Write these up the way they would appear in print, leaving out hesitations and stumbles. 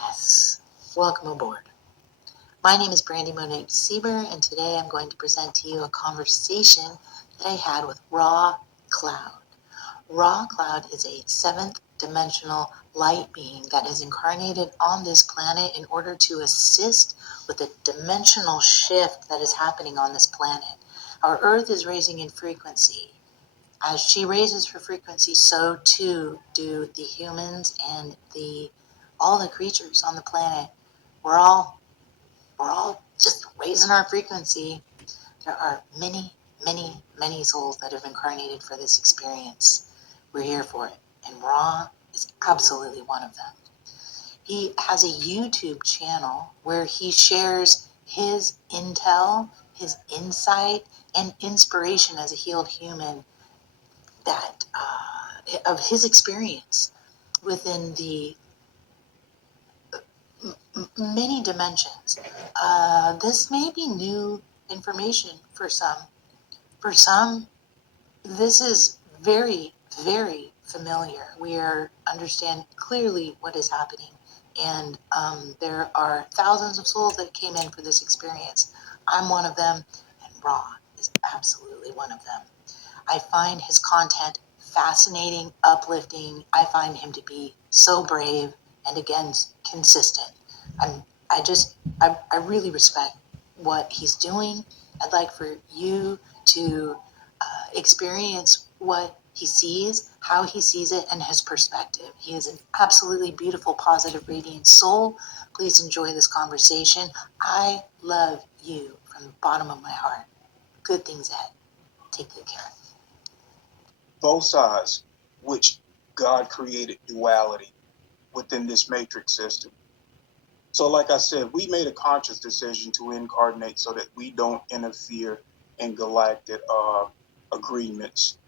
Yes, welcome aboard. My name is Brandy Sieber, and today I'm going to present to you a conversation that I had with Raw Cloud. Raw Cloud is a seventh dimensional light being that is incarnated on this planet in order to assist with the dimensional shift that is happening on this planet. Our Earth is raising in frequency. As she raises her frequency, so too do the humans and the all the creatures on the planet. We're all we're all just raising our frequency. There are many, many, many souls that have incarnated for this experience. We're here for it, and Ra is absolutely one of them. He has a YouTube channel where he shares his intel, his insight, and inspiration as a healed human that of his experience within the many dimensions. This may be new information for some. For some, this is very, very familiar. We are understand clearly what is happening, and there are thousands of souls that came in for this experience. I'm one of them, and Ra is absolutely one of them. I find his content fascinating, uplifting. I find him to be so brave and again consistent. I'm I really respect what he's doing. I'd like for you to experience what he sees, how he sees it, and his perspective. He is an absolutely beautiful, positive, radiant soul. Please enjoy this conversation. I love you from the bottom of my heart. Good things ahead. Take good care. Both sides, which God created duality within this matrix system. So, like I said, we made a conscious decision to incarnate so that we don't interfere in galactic agreements.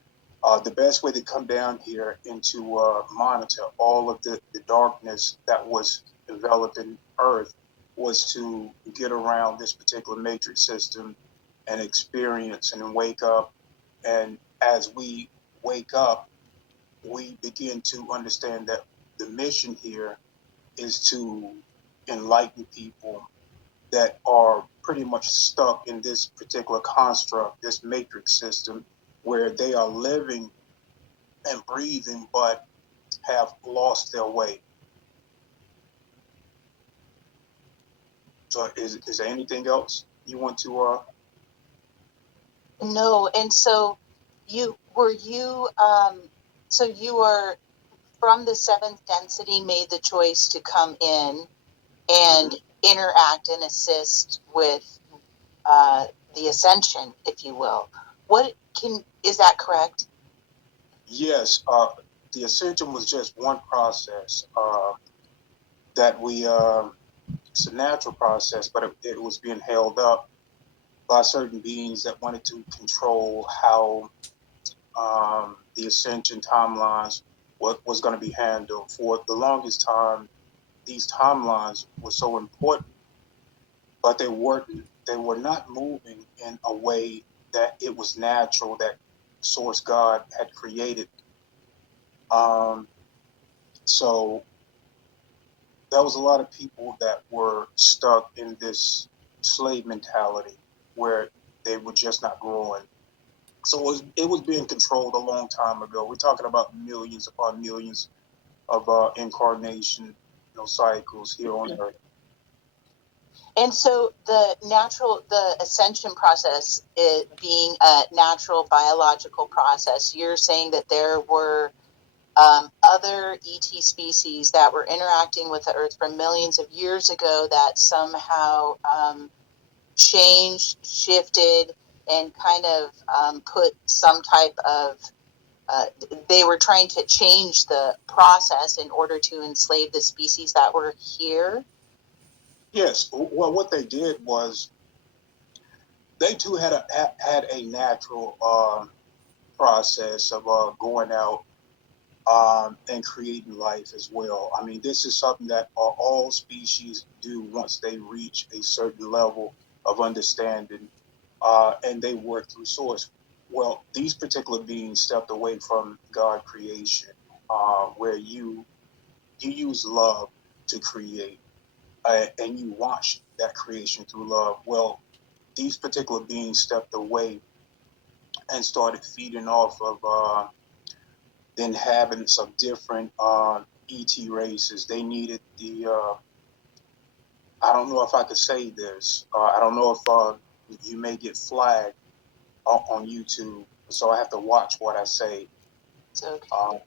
The best way to come down here and to monitor all of the darkness that was enveloping Earth was to get around this particular matrix system and experience and wake up. And as we wake up, we begin to understand that the mission here is to enlighten people that are pretty much stuck in this particular construct, this matrix system, where they are living and breathing but have lost their way. So is there anything else you want to No, and so so you are from the seventh density made the choice to come in and interact and assist with the ascension, if you will. Is that correct? Yes, the ascension was just one process that we it's a natural process, but it was being held up by certain beings that wanted to control how the ascension timelines was going to be handled. For the longest time, these timelines were so important, but they were not moving in a way that it was natural, that source God had created. So there was a lot of people that were stuck in this slave mentality where they were just not growing. So it was being controlled a long time ago. We're talking about millions upon millions of incarnation, cycles here on Earth. And so the ascension process, it being a natural biological process, you're saying that there were other ET species that were interacting with the Earth from millions of years ago that somehow changed, shifted, and kind of put some type of they were trying to change the process in order to enslave the species that were here. Yes. Well, what they did was they too had a natural process of going out and creating life as well. I mean, this is something that all species do once they reach a certain level of understanding, and they work through source. Well, these particular beings stepped away from God creation, where you use love to create, and you watch that creation through love. Well, these particular beings stepped away and started feeding off of the inhabitants of different ET races. They needed the I don't know if I could say this. I don't know if you may get flagged on YouTube, so I have to watch what I say. It's okay.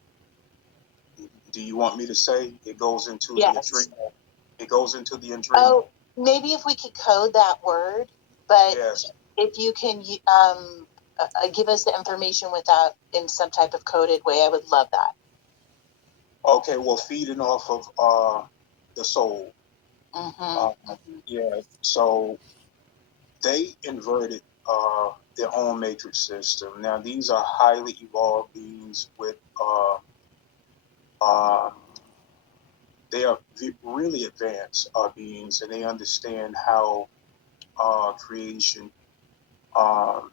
Do you want me to say it goes into Yes. the adrenal? It goes into the adrenal. Oh, maybe if we could code that word, but Yes. if you can give us the information without in some type of coded way, I would love that. Okay. Well, feeding off of the soul. Mm-hmm. Yeah. So they inverted their own matrix system. Now, these are highly evolved beings with uh, they are really advanced beings, and they understand how creation, um,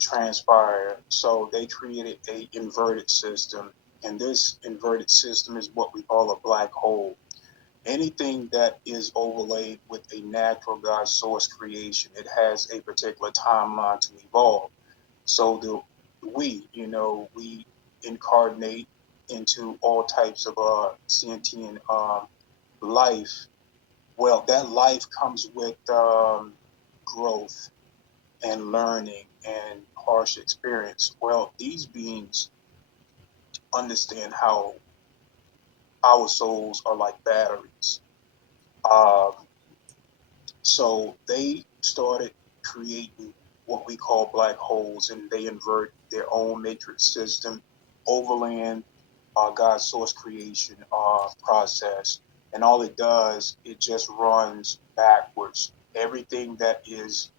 transpire. So they created a inverted system, and this inverted system is what we call a black hole. Anything that is overlaid with a natural God source creation, it has a particular timeline to evolve. So we incarnate into all types of sentient life. Well, that life comes with growth and learning and harsh experience. Well, these beings understand how our souls are like batteries. Um, so they started creating what we call black holes, and they invert their own matrix system, overland God's source creation process. And all it does, it just runs backwards. Everything that is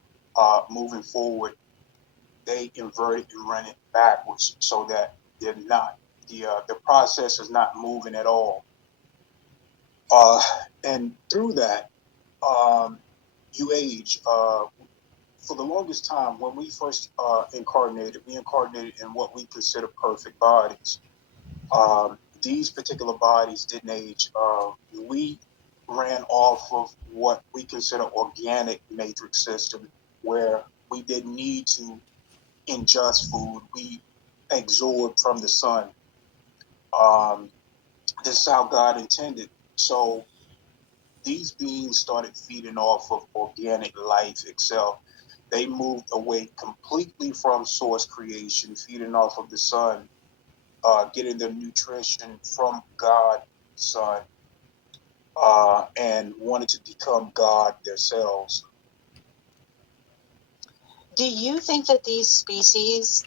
moving forward, they invert it and run it backwards so that they're not the process is not moving at all. And through that, you age. For the longest time, when we first incarnated, we incarnated in what we consider perfect bodies. These particular bodies didn't age. We ran off of what we consider organic matrix system, where we didn't need to ingest food. We absorbed from the sun. Um, this is how God intended. So these beings started feeding off of organic life itself. They moved away completely from source creation, feeding off of the sun, getting their nutrition from God, Son, and wanted to become God themselves. Do you think that these species,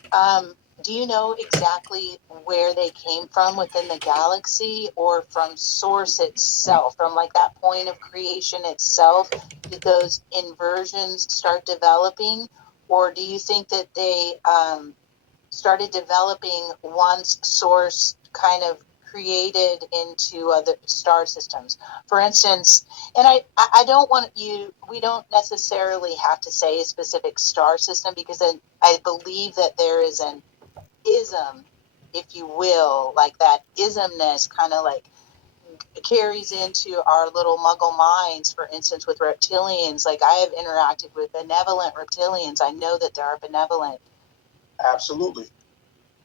do you know exactly where they came from within the galaxy or from source itself, from like that point of creation itself? Did those inversions start developing, or do you think that they started developing once source kind of created into other star systems? For instance, and I don't want you, we don't necessarily have to say a specific star system, because I believe that there is an ism, if you will, like that ismness kind of like carries into our little muggle minds. For instance, with reptilians, like I have interacted with benevolent reptilians. I know that there are benevolent. Absolutely.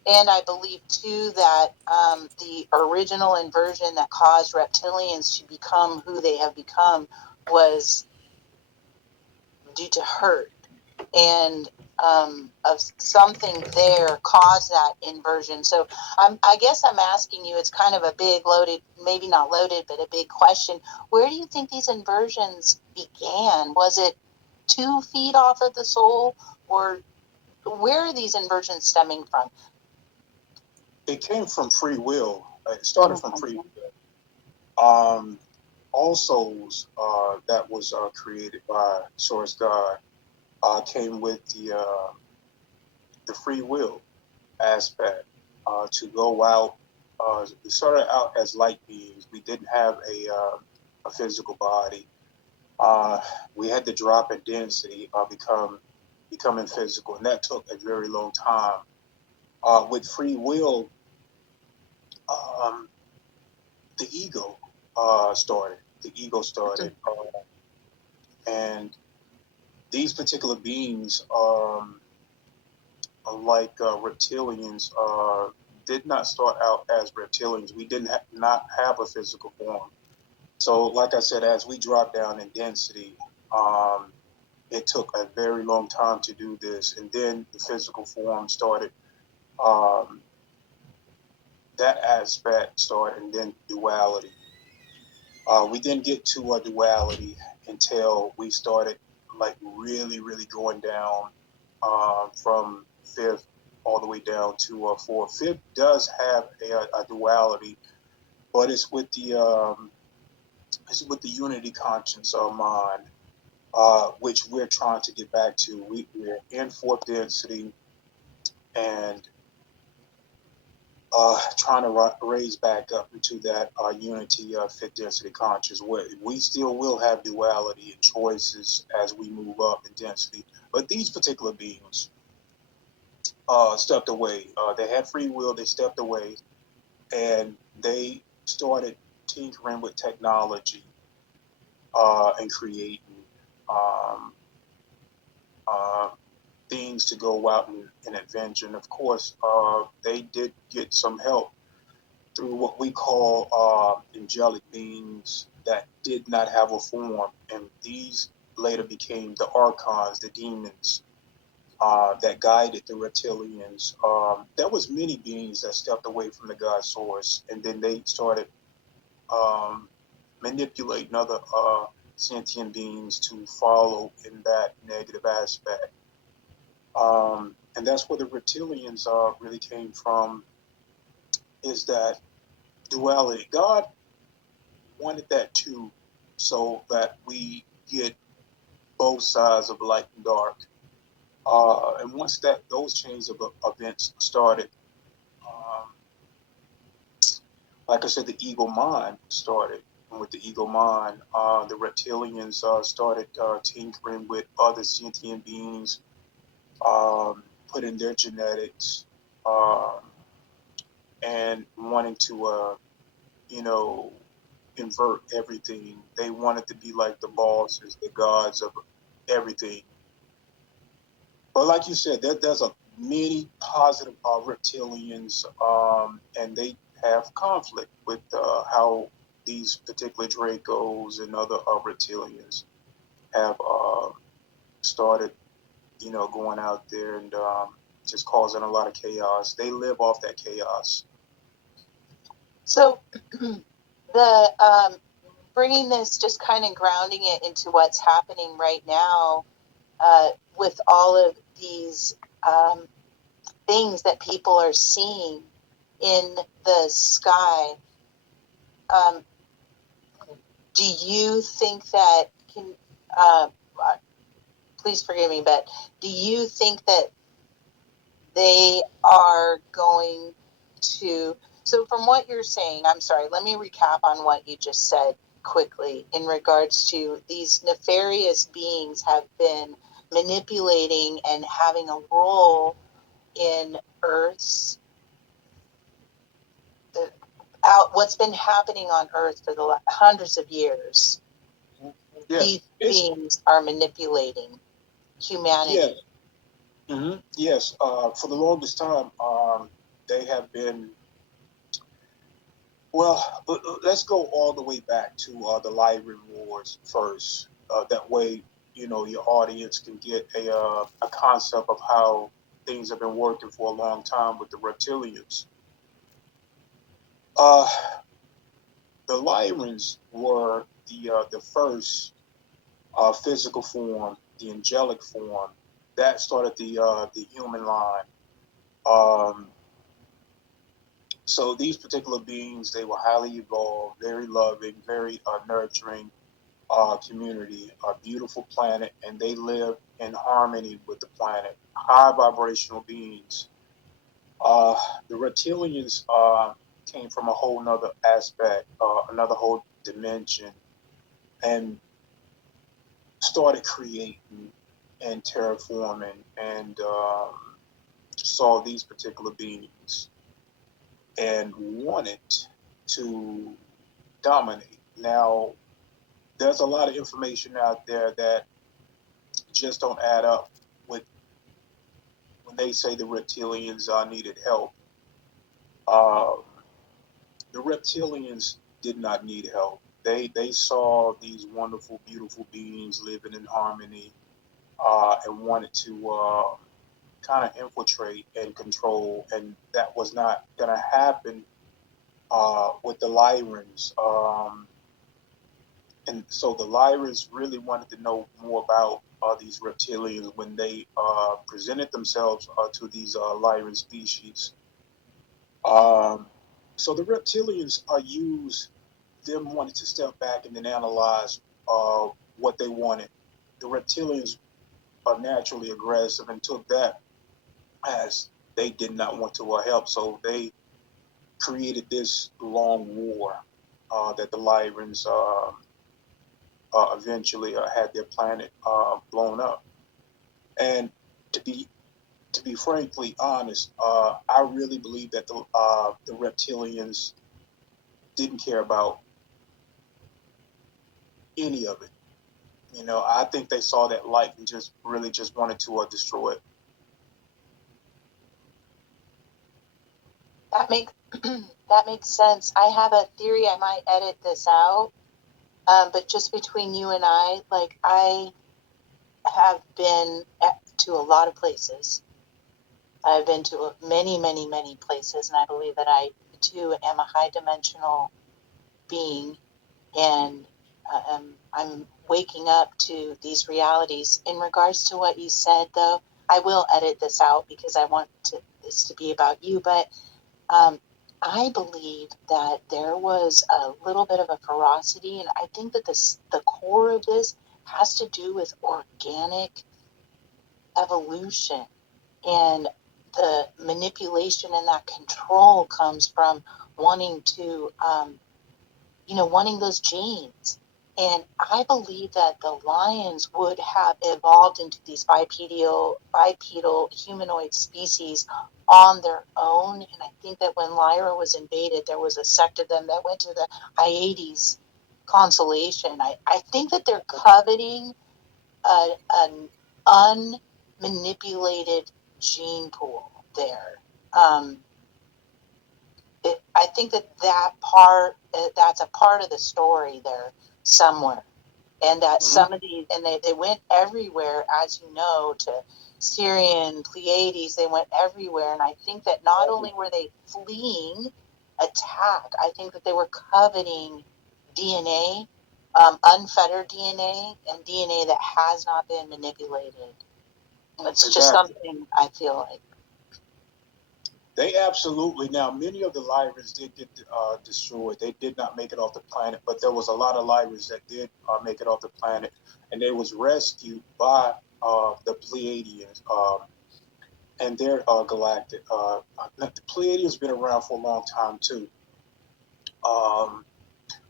And I believe too that the original inversion that caused reptilians to become who they have become was due to hurt, and of something there caused that inversion. So I guess I'm asking you, it's kind of a big loaded, maybe not loaded, but a big question. Where do you think these inversions began? Was it to feed off of the soul, or where are these inversions stemming from? It came from free will. It started from free will. All souls that was created by Source God came with the free will aspect to go out. We started out as light beings. We didn't have a physical body. Uh, we had to drop in density, becoming physical, and that took a very long time. With free will, um, the ego. started. The ego started, and these particular beings, like reptilians, did not start out as reptilians. We didn't not have a physical form. So, like I said, as we dropped down in density, um, it took a very long time to do this, and then the physical form started. Um, that aspect started, and then duality. We didn't get to a duality until we started like really, really going down from fifth all the way down to fourth. Fifth does have a duality, but it's with the unity conscience of mind, which we're trying to get back to. We're in fourth density and trying to raise back up into that unity fifth density conscious. Where we still will have duality and choices as we move up in density, but these particular beings stepped away. They had free will. They stepped away, and they started tinkering with technology and creating um, uh, things to go out and adventure. And of course, they did get some help through what we call angelic beings that did not have a form. And these later became the archons, the demons that guided the reptilians. There was many beings that stepped away from the God source, and then they started um, manipulating other sentient beings to follow in that negative aspect. And that's where the reptilians really came from, is that duality. God wanted that too, so that we get both sides of light and dark. And once that those chains of events started, um, like I said, the ego mind started. And with the ego mind, the reptilians started tinkering with other sentient beings, putting their genetics, um, and wanting to, you know, invert everything. They wanted to be like the bosses, the gods of everything. But like you said, there's a many positive reptilians, and they have conflict with how these particular Dracos and other reptilians have started, going out there and just causing a lot of chaos. They live off that chaos. So the bringing this, just kind of grounding it into what's happening right now, with all of these things that people are seeing in the sky. Um, do you think that can? Uh, Please forgive me, but do you think that they are going to? So, from what you're saying, I'm sorry. Let me recap on what you just said quickly in regards to these nefarious beings have been manipulating and having a role in Earth's out what's been happening on Earth for the hundreds of years. Yes, These beings are manipulating yeah, humanity. yes. For the longest time, they have been. Well, let's go all the way back to the Lyran Wars first. That way, your audience can get a concept of how things have been working for a long time with the reptilians. Uh, the Lyrans were the first physical form, the angelic form that started the human line. Um, so these particular beings, they were highly evolved, very loving, very nurturing community, a beautiful planet, and they live in harmony with the planet. High vibrational beings. Uh, the reptilians came from a whole nother aspect, another whole dimension, and started creating and terraforming and saw these particular beings and wanted to dominate. Now, there's a lot of information out there that just don't add up with when they say the reptilians needed help. Uh, the reptilians did not need help. They saw these wonderful, beautiful beings living in harmony and wanted to kind of infiltrate and control, and that was not going to happen with the Lyrans. And so the Lyrans really wanted to know more about these reptilians when they presented themselves to these Lyran species. Um, so the reptilians used them wanting to step back and then analyze what they wanted. The reptilians are naturally aggressive and took that as they did not want to help. So they created this long war that the Lyrans eventually had their planet blown up. And to be to be frankly honest, I really believe that the reptilians didn't care about any of it. You know, I think they saw that light and just really just wanted to destroy it. That makes that makes sense. I have a theory. I might edit this out, but just between you and I, like I have been to a lot of places. I've been to many, many, many places, and I believe that I too am a high dimensional being, and I'm waking up to these realities. In regards to what you said, though, I will edit this out because I want this to be about you, but um, I believe that there was a little bit of a ferocity, and I think that the core of this has to do with organic evolution, and the manipulation and that control comes from wanting to wanting those genes. And I believe that the lions would have evolved into these bipedal humanoid species on their own. And I think that when Lyra was invaded, there was a sect of them that went to the Hyades constellation. I think that they're coveting an unmanipulated gene pool there. Um, I think that's a part of the story there somewhere, and that Mm-hmm. some of these, and they went everywhere, as you know, to Syrian Pleiades. They went everywhere, and I think that not only were they fleeing attack, I think that they were coveting DNA, unfettered DNA, and DNA that has not been manipulated. It's just Exactly. something I feel like. They absolutely. Now, many of the Lyrans did get destroyed. They did not make it off the planet, but there was a lot of Lyrans that did make it off the planet, and they was rescued by the Pleiadians and their galactic. The Pleiadians been around for a long time too. Um,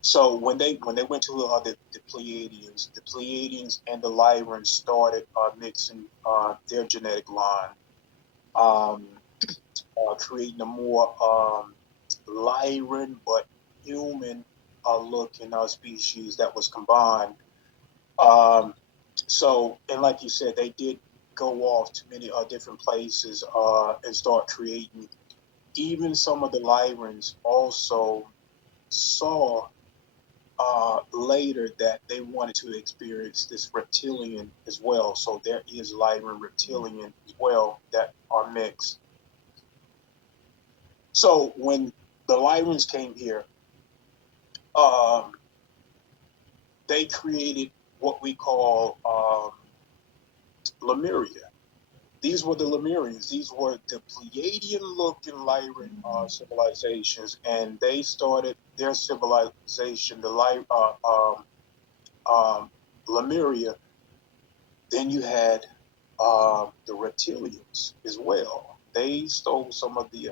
so when they went to the Pleiadians and the Lyrans started mixing their genetic line. Um, Creating a more Lyran but human looking species that was combined. Um, so, and like you said, they did go off to many different places and start creating. Even some of the Lyrans also saw later that they wanted to experience this reptilian as well. So there is Lyran reptilian as well that are mixed. So when the Lyrans came here, um, they created what we call Lemuria. These were the Lemurians. These were the Pleiadian-looking Lyran civilizations, and they started their civilization, um, Lemuria. Then you had the reptilians as well. They stole some of the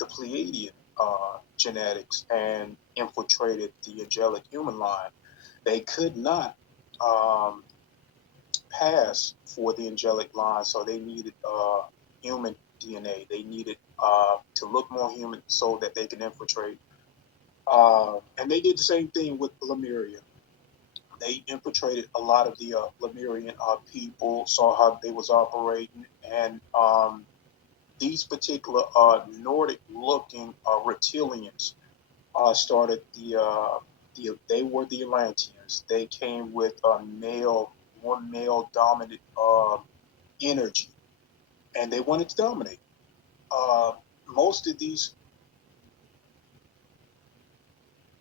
Pleiadian genetics and infiltrated the angelic human line. They could not um, pass for the angelic line, so they needed human DNA. They needed to look more human so that they can infiltrate. And they did the same thing with Lemuria. They infiltrated a lot of the Lemurian people, saw how they was operating, and these particular Nordic-looking reptilians started they were the Atlanteans. They came with a more male dominant energy, and they wanted to dominate. Uh, Most of these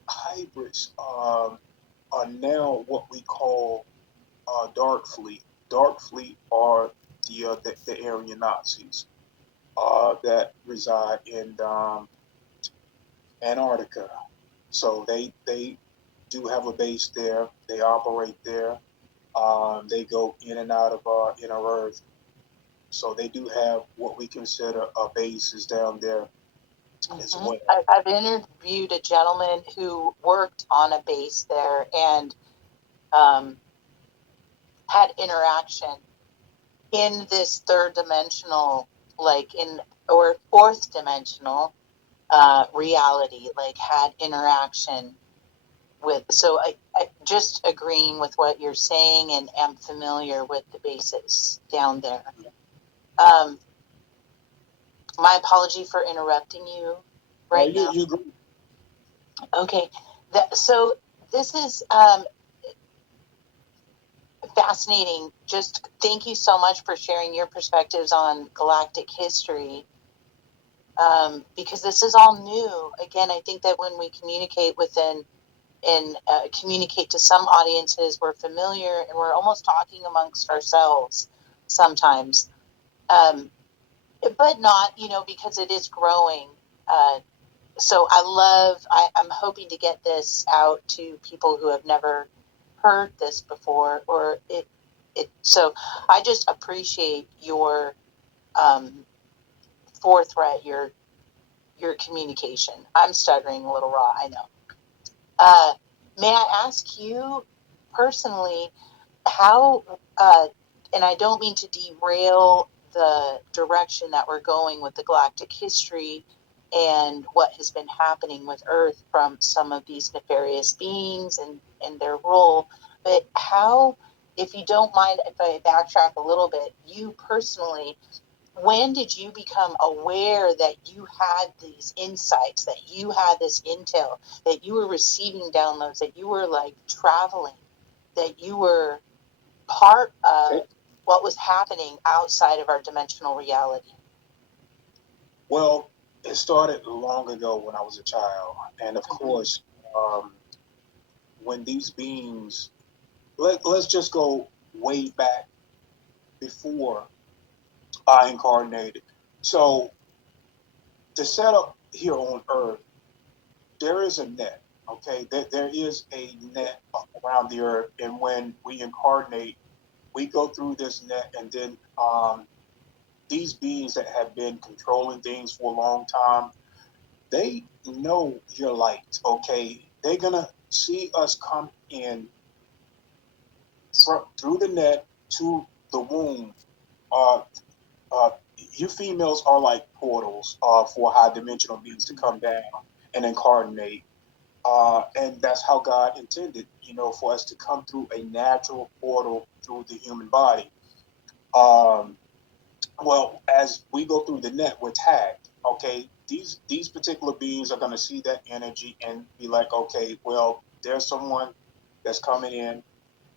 hybrids are now what we call Dark Fleet. Dark Fleet are the Aryan Nazis that reside in Antarctica. So they do have a base there. They operate there. They go in and out of inner Earth. So they do have what we consider bases down there as Mm-hmm. well. I've interviewed a gentleman who worked on a base there and um, had interaction in this third dimensional, like in or fourth dimensional reality, like had interaction with. So I just agreeing with what you're saying and am familiar with the bases down there. Um, my apology for interrupting you No, right now. you agree. Okay, so this is fascinating. Just thank you so much for sharing your perspectives on galactic history. Because this is all new. Again, I think that when we communicate within and communicate to some audiences, we're familiar and we're almost talking amongst ourselves sometimes, um, but not, because it is growing. Uh, so I'm hoping to get this out to people who have never heard this before, or so I just appreciate your um, forthright, your communication. I'm stuttering a little raw, I know. Uh, may I ask you personally how, and I don't mean to derail the direction that we're going with the galactic history and what has been happening with Earth from some of these nefarious beings and their role, but how, if you don't mind if I backtrack a little bit, you personally, when did you become aware that you had these insights, that you had this intel, that you were receiving downloads, that you were like traveling, that you were part Okay. of what was happening outside of our dimensional reality? Well, it started long ago when I was a child, and of Mm-hmm. course, um, when these beings, let's just go way back before I incarnated. So the setup here on Earth, there is a net. Okay, there is a net around the Earth, and when we incarnate, we go through this net, and then these beings that have been controlling things for a long time, they know your light. Okay, they're gonna see us come in through the net to the womb. Uh, uh, you females are like portals for high dimensional beings to come down and incarnate. And that's how God intended, for us to come through a natural portal through the human body. Um, well, as we go through the net, we're tagged. Okay, these particular beings are going to see that energy and be like, okay, well, there's someone that's coming in.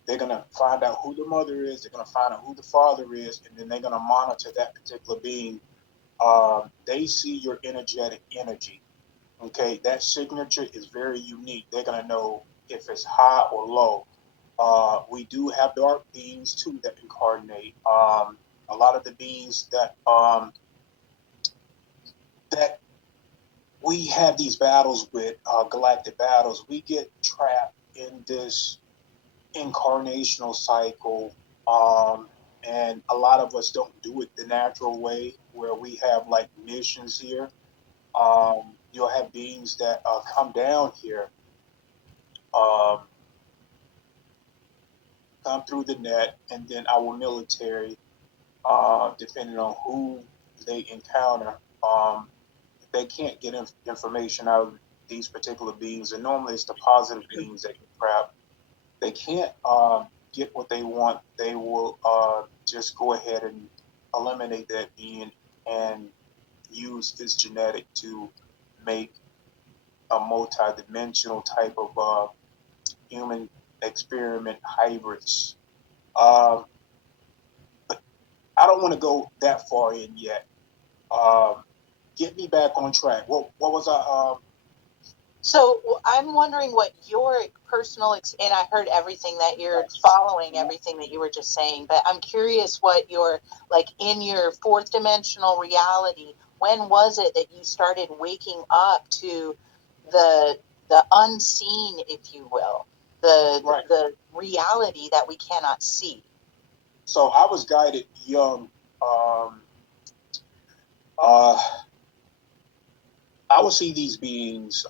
They're going to find out who the mother is. They're going to find out who the father is, and then they're going to monitor that particular being. They see your energetic energy. Okay, that signature is very unique. They're going to know if it's high or low. We do have dark beings too that incarnate. A lot of the beings that we have these battles with, galactic battles, we get trapped in this incarnational cycle. And a lot of us don't do it the natural way, where we have like missions here. You'll have beings that come down here, um, come through the net, and then our military, depending on who they encounter, they can't get information out. these particular beings, and normally it's the positive beings that get trapped. They can't get what they want. They will just go ahead and eliminate that being and use its genetic to make a multi-dimensional type of human experiment hybrids. Um, but I don't want to go that far in yet. Um, get me back on track. What was I? So I'm wondering what your personal and I heard everything that you're following, everything that you were just saying, but I'm curious what your, like, in your fourth dimensional reality, when was it that you started waking up to the unseen, if you will, Right. the reality that we cannot see? So I was guided young. Uh, I would see these beings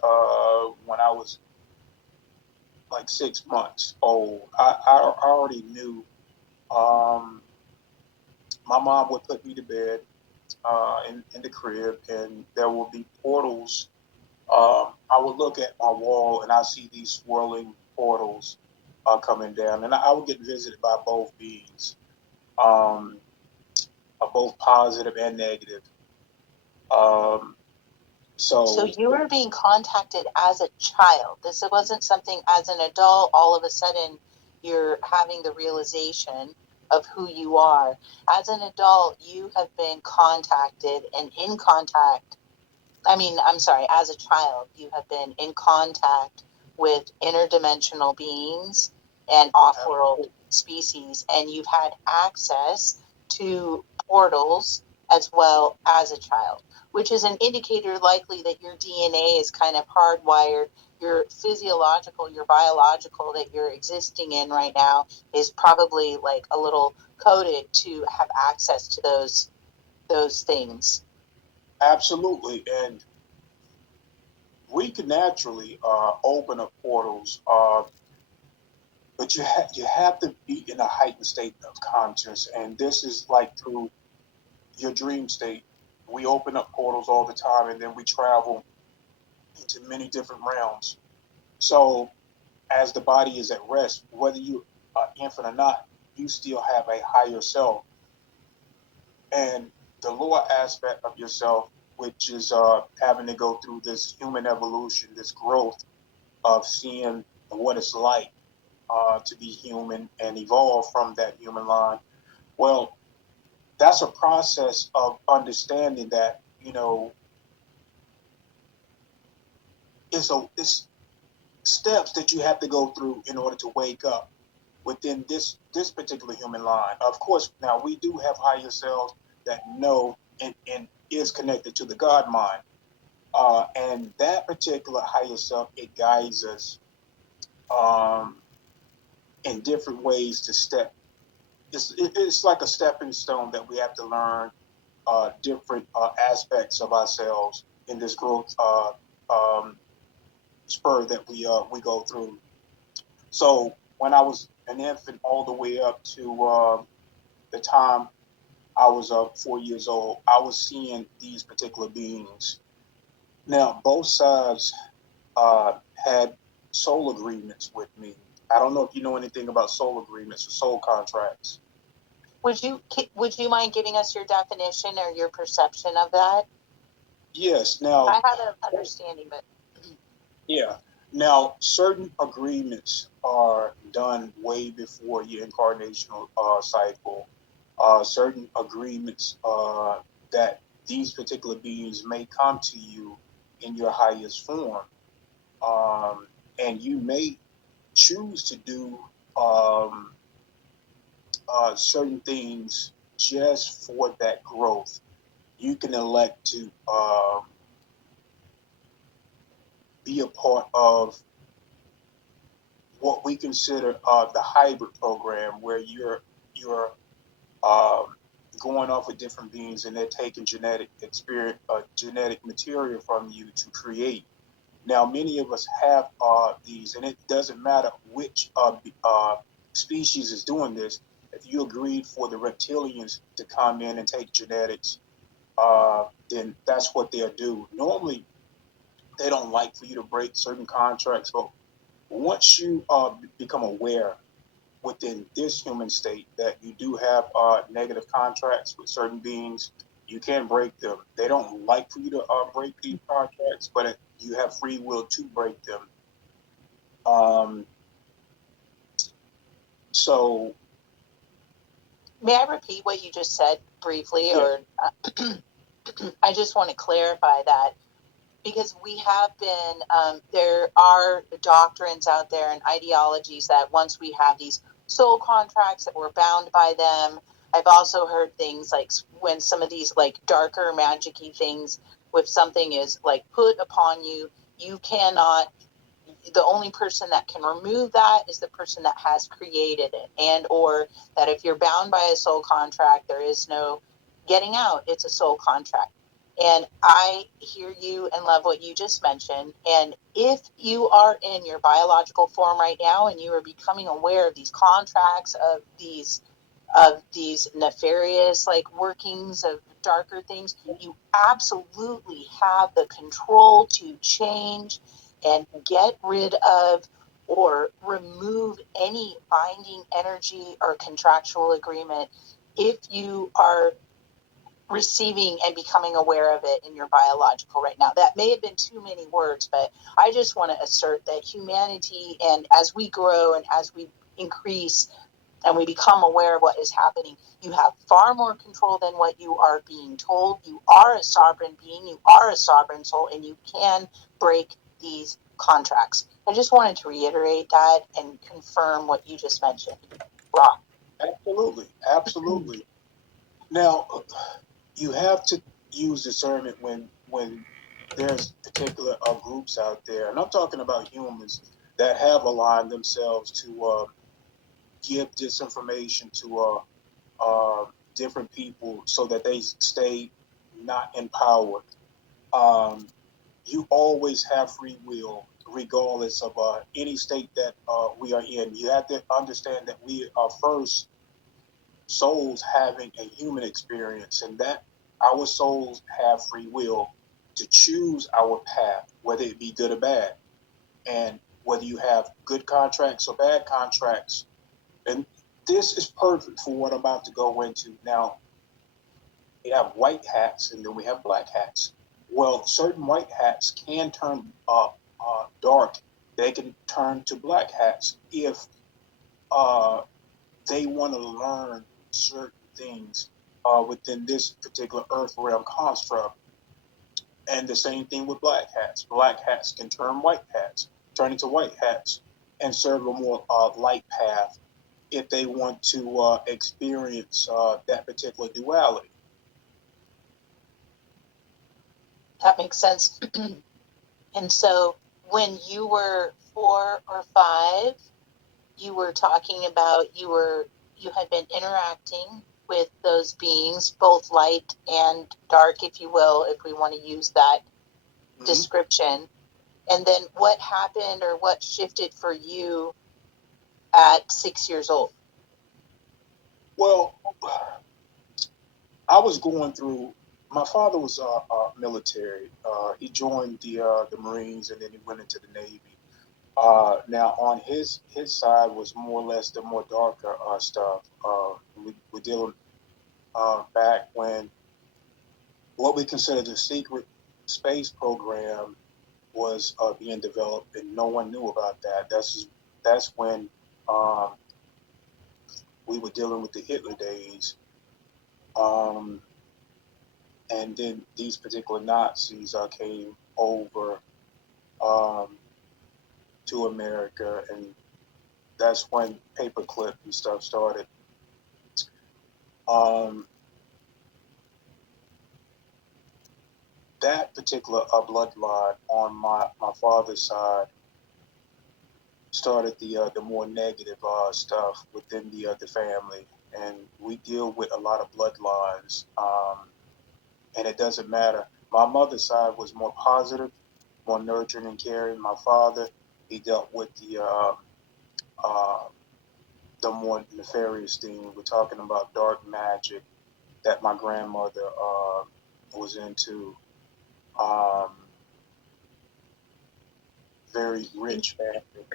when I was like 6 months old. I already knew. Um, my mom would put me to bed in the crib, and there will be portals. I would look at my wall, and I see these swirling portals coming down, and I would get visited by both beings, um, both positive and negative. Um, So so you were being contacted as a child. This wasn't something as an adult, all of a sudden you're having the realization of who you are. As an adult, you have been contacted and in contact. I mean, I'm sorry, as a child, you have been in contact with interdimensional beings and off world species, and you've had access to portals as well as a child, which is an indicator likely that your DNA is kind of hardwired. Your physiological, your biological that you're existing in right now is probably like a little coded to have access to those things. absolutely, and we can naturally open up portals, but you have to be in a heightened state of conscious, and this is like through your dream state. We open up portals all the time, and then we travel into many different realms. So as the body is at rest, whether you are infant or not, you still have a higher self, and the lower aspect of yourself, which is having to go through this human evolution, this growth of seeing what it's like to be human and evolve from that human line. Well, that's a process of understanding that it's steps that you have to go through in order to wake up within this particular human line. Of course, now we do have higher selves that know and is connected to the God mind, and that particular higher self, it guides us um, in different ways to step. It's like a stepping stone that we have to learn different aspects of ourselves in this growth um, spur that we go through. So when I was an infant, all the way up to the time I was 4 years old, I was seeing these particular beings. Now both sides had soul agreements with me. I don't know if you know anything about soul agreements or soul contracts. Would you mind giving us your definition or your perception of that? Yes. Now, I have an understanding, but yeah. Now, certain agreements are done way before your incarnational cycle. Certain agreements that these particular beings may come to you in your highest form, and you may choose to do um, certain things just for that growth. You can elect to be a part of what we consider the hybrid program, where you're um, going off with different beings, and they're taking genetic experience, genetic material from you to create. Now, many of us have these, and it doesn't matter which species is doing this. If you agreed for the reptilians to come in and take genetics, then that's what they'll do. Normally, they don't like for you to break certain contracts. But once you become aware within this human state that you do have negative contracts with certain beings, you can break them. They don't like for you to break these contracts, but you have free will to break them. Um, so, May I repeat what you just said briefly, yeah. or I just want to clarify that because we have been, there are doctrines out there and ideologies that once we have these soul contracts that we're bound by them. I've also heard things like when some of these like darker magic-y things, if something is like put upon you, you cannot, the only person that can remove that is the person that has created it, and or that if you're bound by a soul contract, there is no getting out. It's a soul contract. And I hear you and love what you just mentioned. And if you are in your biological form right now and you are becoming aware of these contracts, of these nefarious like workings of darker things, you absolutely have the control to change and get rid of or remove any binding energy or contractual agreement if you are receiving and becoming aware of it in your biological right now. That may have been too many words, but I just want to assert that humanity, and as we grow and as we increase and we become aware of what is happening, you have far more control than what you are being told. You are a sovereign being, you are a sovereign soul, and you can break these contracts. I just wanted to reiterate that and confirm what you just mentioned. Rob. Absolutely, absolutely. Now, you have to use discernment when there's particular groups out there, and I'm talking about humans that have aligned themselves to give disinformation to different people so that they stay not empowered. Um, you always have free will, regardless of any state that we are in. You have to understand that we are first souls having a human experience, and that our souls have free will to choose our path, whether it be good or bad. And whether you have good contracts or bad contracts, and this is perfect for what I'm about to go into. Now, we have white hats and then we have black hats. Well, certain white hats can turn dark. They can turn to black hats if uh, they want to learn certain things within this particular earth realm construct. And the same thing with black hats. Black hats can turn into white hats, and serve a more light path if they want to experience that particular duality. That makes sense. And so when you were 4 or 5, you were talking about you had been interacting with those beings, both light and dark, if you will, if we want to use that Mm-hmm. description. And then what happened or what shifted for you at 6 years old? Well, I was going through. My father was military. He joined the Marines and then he went into the Navy. Now on his side was more or less the more darker stuff. We're dealing back when what we consider the secret space program was being developed, and no one knew about that. That's when um, we were dealing with the Hitler days, um, and then these particular Nazis came over um, to America, and that's when paperclip and stuff started. Um, that particular bloodline on my father's side started the more negative stuff within the family, and we deal with a lot of bloodlines, and it doesn't matter. My mother's side was more positive, more nurturing and caring. My father, he dealt with uh, the more nefarious thing. We're talking about dark magic that my grandmother was into. Um, very rich family.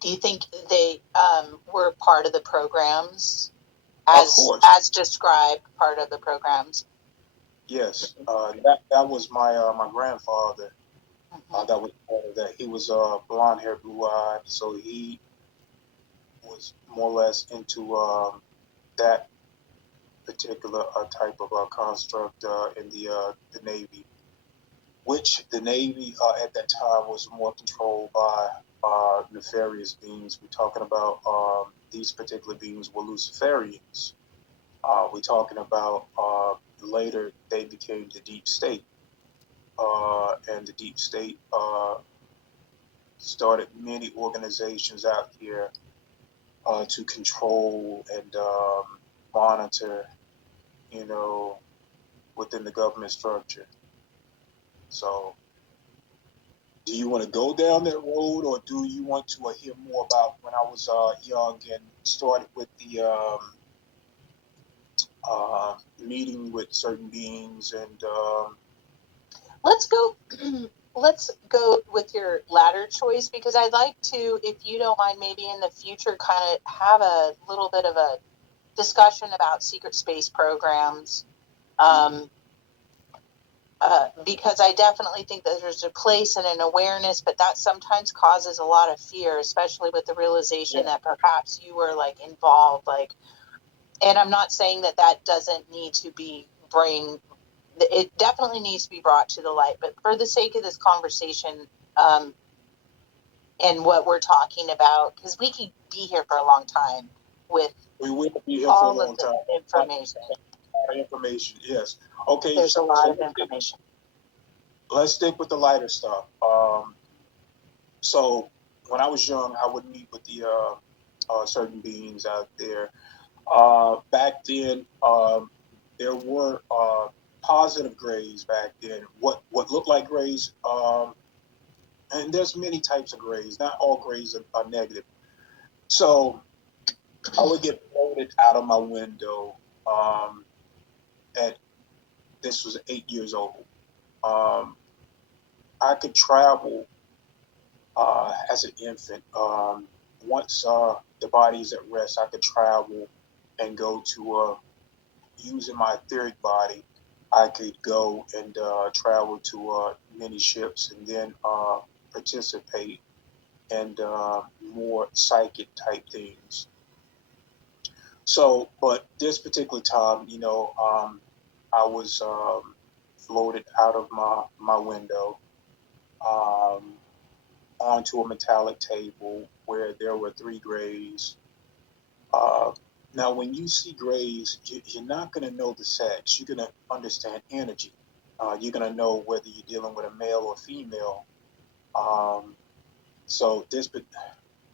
Do you think they were part of the programs Of as course, described, part of the programs? yes. That was my grandfather. Mm-hmm. That was part of that. He was blonde hair, blue eyed, so he was more or less into that particular type of construct in the Navy, which the Navy at that time was more controlled by nefarious beings. We're talking about these particular beings were Luciferians. We're talking about later they became the deep state, and the deep state started many organizations out here to control and monitor, you know, within the government structure. So, do you want to go down that road, or do you want to hear more about when I was young and started with the meeting with certain beings and Let's go. Let's go with your latter choice, because I'd like to, if you don't mind, maybe in the future, kind of have a little bit of a discussion about secret space programs. Um, because I definitely think that there's a place and an awareness, but that sometimes causes a lot of fear, especially with the realization yeah, that perhaps you were like involved, like, and I'm not saying that that doesn't need to be it definitely needs to be brought to the light, but for the sake of this conversation, um, and what we're talking about, because we could be here for a long time with we will be here for a all of long the time. information. Information, yes. Okay, There's a so lot of information. let's stick with the lighter stuff. So when I was young, I would meet with the certain beings out there. Back then, there were positive grays back then. What looked like grays, and there's many types of grays. Not all grays are negative. So I would get floated out of my window. At This was 8 years old. Um, I could travel as an infant. Once the body is at rest, I could travel and go to using my etheric body. I could go and travel to many ships and then participate in more psychic type things. So, but this particular time, I was floated out of my window. Um, Onto a metallic table where there were three grays. Uh, Now, when you see grays, you're not going to know the sex. You're going to understand energy. You're going to know whether you're dealing with a male or female. Um, so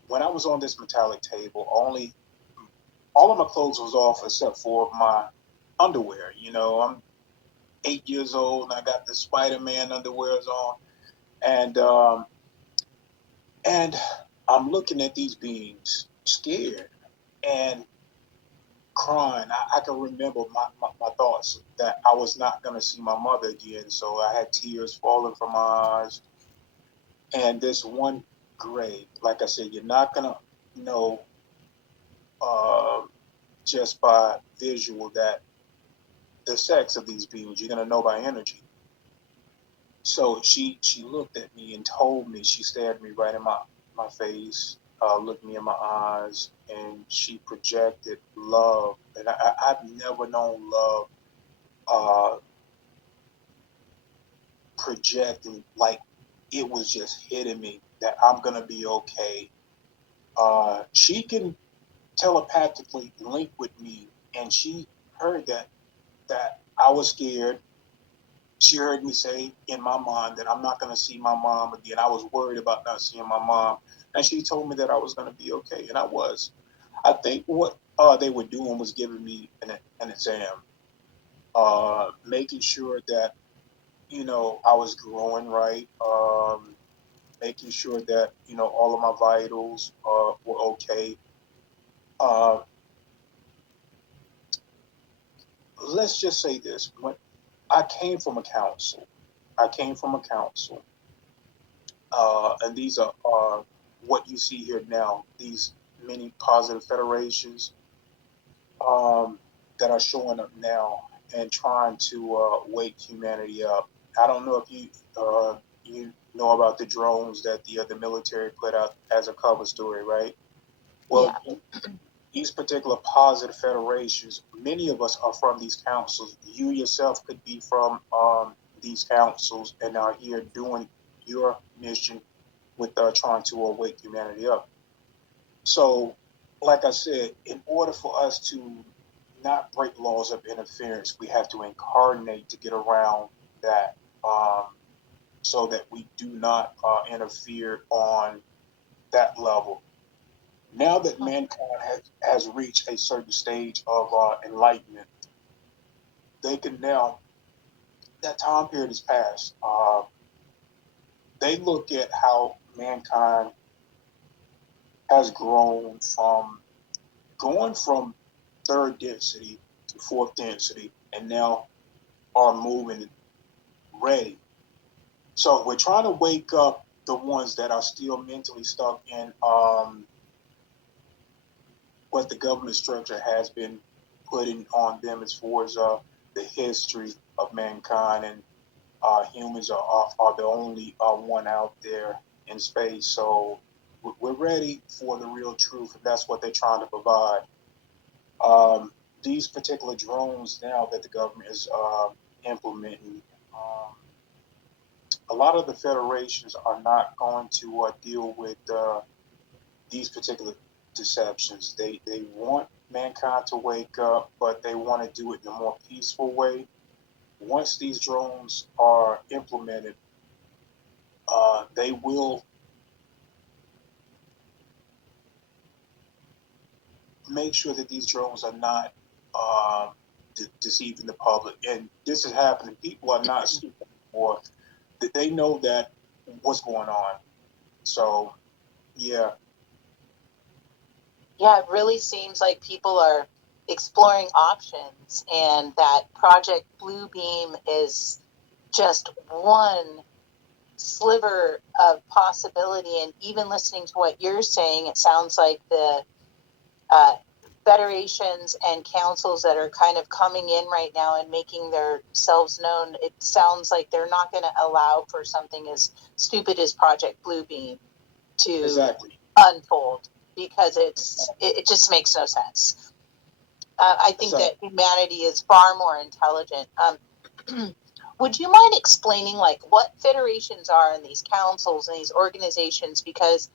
when I was on this metallic table, only all of my clothes was off except for my underwear. I'm 8 years old and I got the Spider-Man underwears on, and and I'm looking at these beings, scared and crying. I can remember my thoughts that I was not going to see my mother again. So I had tears falling from my eyes. And this one gray, like I said, you're not going to know uh, just by visual that the sex of these beings. You're going to know by energy. So she looked at me and told me, she stared me right in my face, looked me in my eyes, and she projected love. And I've never known love uh, projecting like it was just hitting me that I'm going to be okay. She can telepathically link with me, and she heard that I was scared. She heard me say in my mind that I'm not going to see my mom again. I was worried about not seeing my mom. And she told me that I was going to be okay. And I was. I think what they were doing was giving me an exam, making sure that, I was growing right, making sure that, all of my vitals were okay. Uh, let's just say this. When I came from a council, I came from a council. and these are what you see here now. These many positive federations um, that are showing up now and trying to wake humanity up. I don't know if you know about the drones that the military put out as a cover story, right? Yeah. Well, these particular positive federations, many of us are from these councils. You yourself could be from these councils and are here doing your mission with trying to wake humanity up. So, like I said, in order for us to not break laws of interference, we have to incarnate to get around that, so that we do not interfere on that level. Now that mankind has reached a certain stage of enlightenment, they can now, that time period is past. They look at how mankind has grown from going from third density to fourth density and now are moving ready. So we're trying to wake up the ones that are still mentally stuck in what the government structure has been putting on them as far as the history of mankind, and humans are the only one out there in space. So we're ready for the real truth, and that's what they're trying to provide. Um, these particular drones now that the government is implementing, um, a lot of the federations are not going to deal with these particular deceptions. They want mankind to wake up, but they want to do it in a more peaceful way. Once these drones are implemented, they will make sure that these drones are not deceiving the public. And this is happening. People are not stupid anymore. They know that what's going on. So yeah, Yeah, it really seems like people are exploring options, and that Project Bluebeam is just one sliver of possibility. And even listening to what you're saying, it sounds like the uh, federations and councils that are kind of coming in right now and making themselves known, it sounds like they're not going to allow for something as stupid as Project Bluebeam to exactly. unfold, because it just makes no sense. I think So that humanity is far more intelligent. Would you mind explaining like what federations are in these councils and these organizations? Because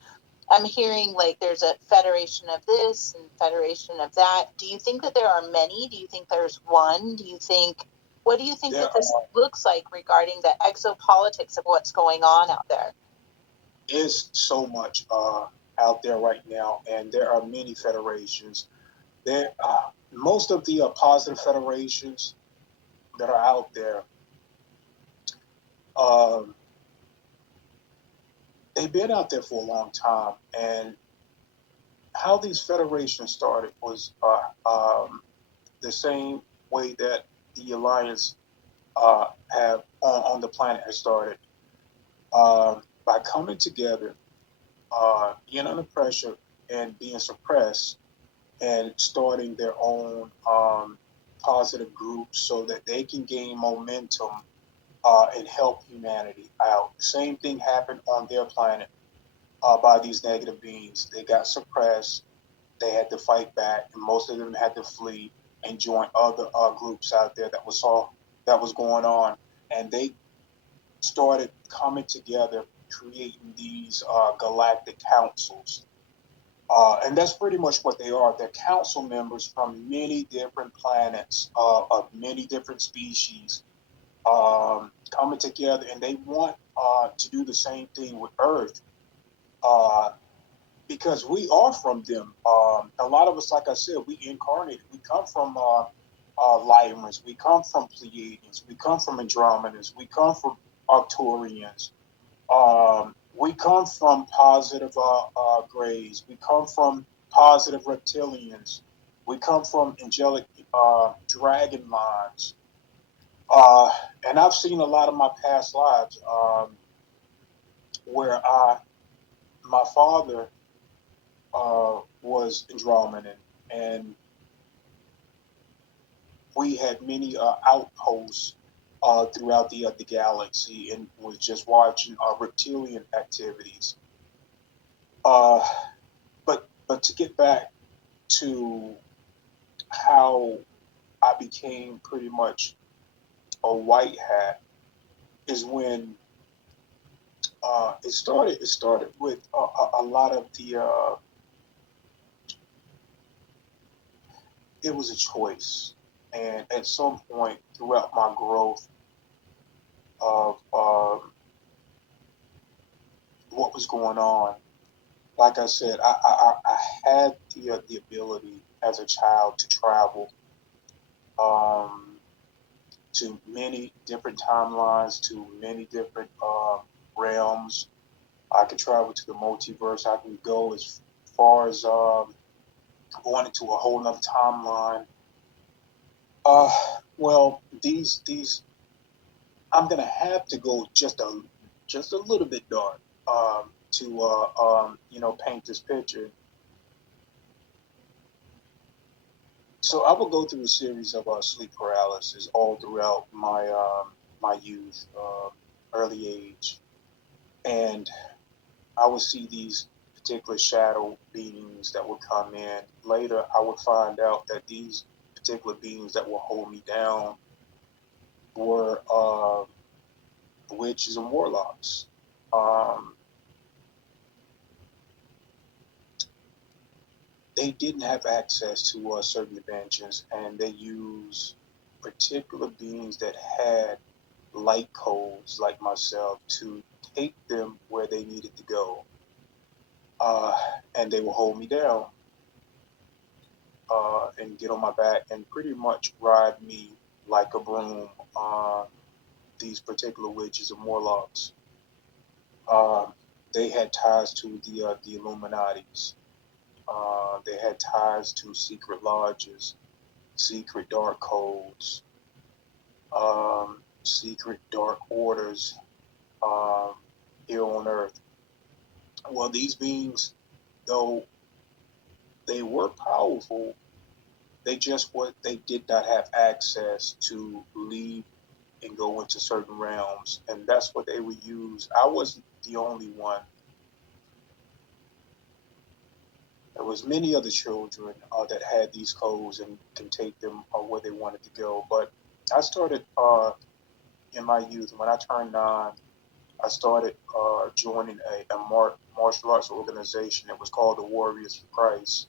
I'm hearing like there's a federation of this and federation of that. Do you think that there are many? Do you think there's one? What do you think there that this looks like regarding the exopolitics of what's going on out there? is so much out there right now, and there are many federations. There, most of the positive federations that are out there, um, they've been out there for a long time. And how these federations started was the same way that the alliance have on the planet has started, by coming together, being under pressure and being suppressed, and starting their own positive groups so that they can gain momentum and help humanity out. The same thing happened on their planet by these negative beings. They got suppressed, they had to fight back, and most of them had to flee and join other groups out there that saw that was going on, and they started coming together, creating these galactic councils. And that's pretty much what they are. They're council members from many different planets, of many different species, coming together, and they want to do the same thing with Earth, uh, because we are from them. A lot of us, like I said, we incarnated. We come from Lyrians. We come from Pleiadians. We come from Andromedans. We come from Arcturians. We come from positive grays. We come from positive reptilians. We come from angelic dragon lines. Uh, and I've seen a lot of my past lives. where my father was Andromedan, and we had many outposts throughout the galaxy, and was just watching reptilian activities. Uh, but to get back to how I became pretty much a white hat is when it started. It started with a lot of the. It was a choice, and at some point throughout my growth of what was going on, like I said, I had the ability as a child to travel um, to many different timelines, to many different realms. I could travel to the multiverse. I can go as far as going into a whole nother timeline. Uh, well, these I'm gonna have to go just a little bit dark to paint this picture. So I would go through a series of sleep paralysis all throughout my youth, early age, and I would see these particular shadow beings that would come in. Later, I would find out that these particular beings that will hold me down were witches and warlocks. Um, they didn't have access to certain dimensions, and they used particular beings that had light codes like myself to take them where they needed to go. Uh, and they will hold me down and get on my back and pretty much ride me like a broom. These particular witches and warlocks, uh, they had ties to the Illuminati's. They had ties to secret lodges, secret dark codes, secret dark orders um, here on Earth. Well, these beings, though they were powerful, they did not have access to leave and go into certain realms, and that's what they would use. I wasn't the only one. There was many other children that had these codes and can take them where they wanted to go. But I started in my youth when I turned 9. I started joining a martial arts organization. It was called the Warriors for Christ.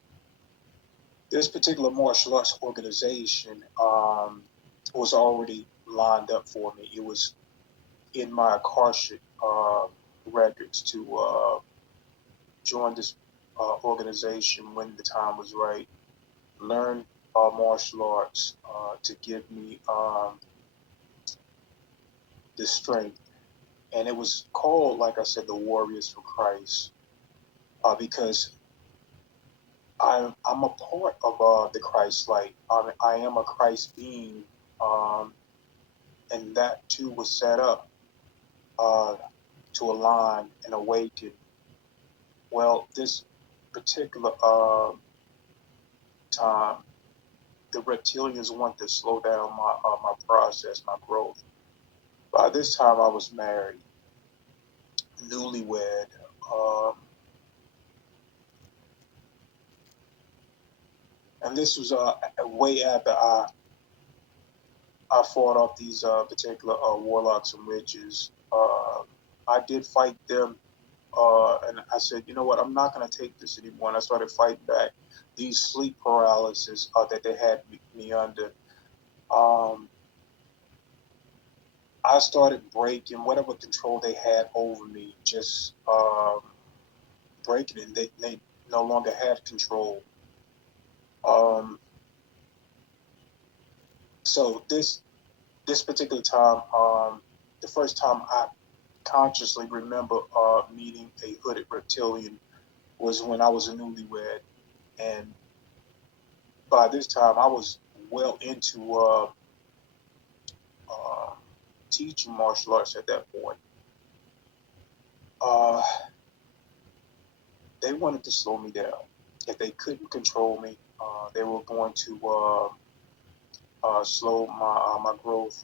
This particular martial arts organization was already lined up for me. It was in my Akashic records to join this organization when the time was right, learn martial arts to give me the strength. And it was called, like I said, the Warriors for Christ, because I'm a part of the Christ light. I am a Christ being, um, and that too was set up uh, to align and awaken. Well, this particular time, the reptilians want to slow down my process, my growth. By this time, I was married, newlywed, um, and this was way after I fought off these particular warlocks and witches. I did fight them, and I said, you know what, I'm not going to take this anymore. And I started fighting back these sleep paralysis that they had me under. Um, I started breaking whatever control they had over me, just breaking it. They no longer had control. Um, so this particular time, the first time I consciously remember meeting a hooded reptilian was when I was a newlywed, and by this time I was well into uh, teaching martial arts at that point. Uh, they wanted to slow me down. If they couldn't control me, they were going to slow my growth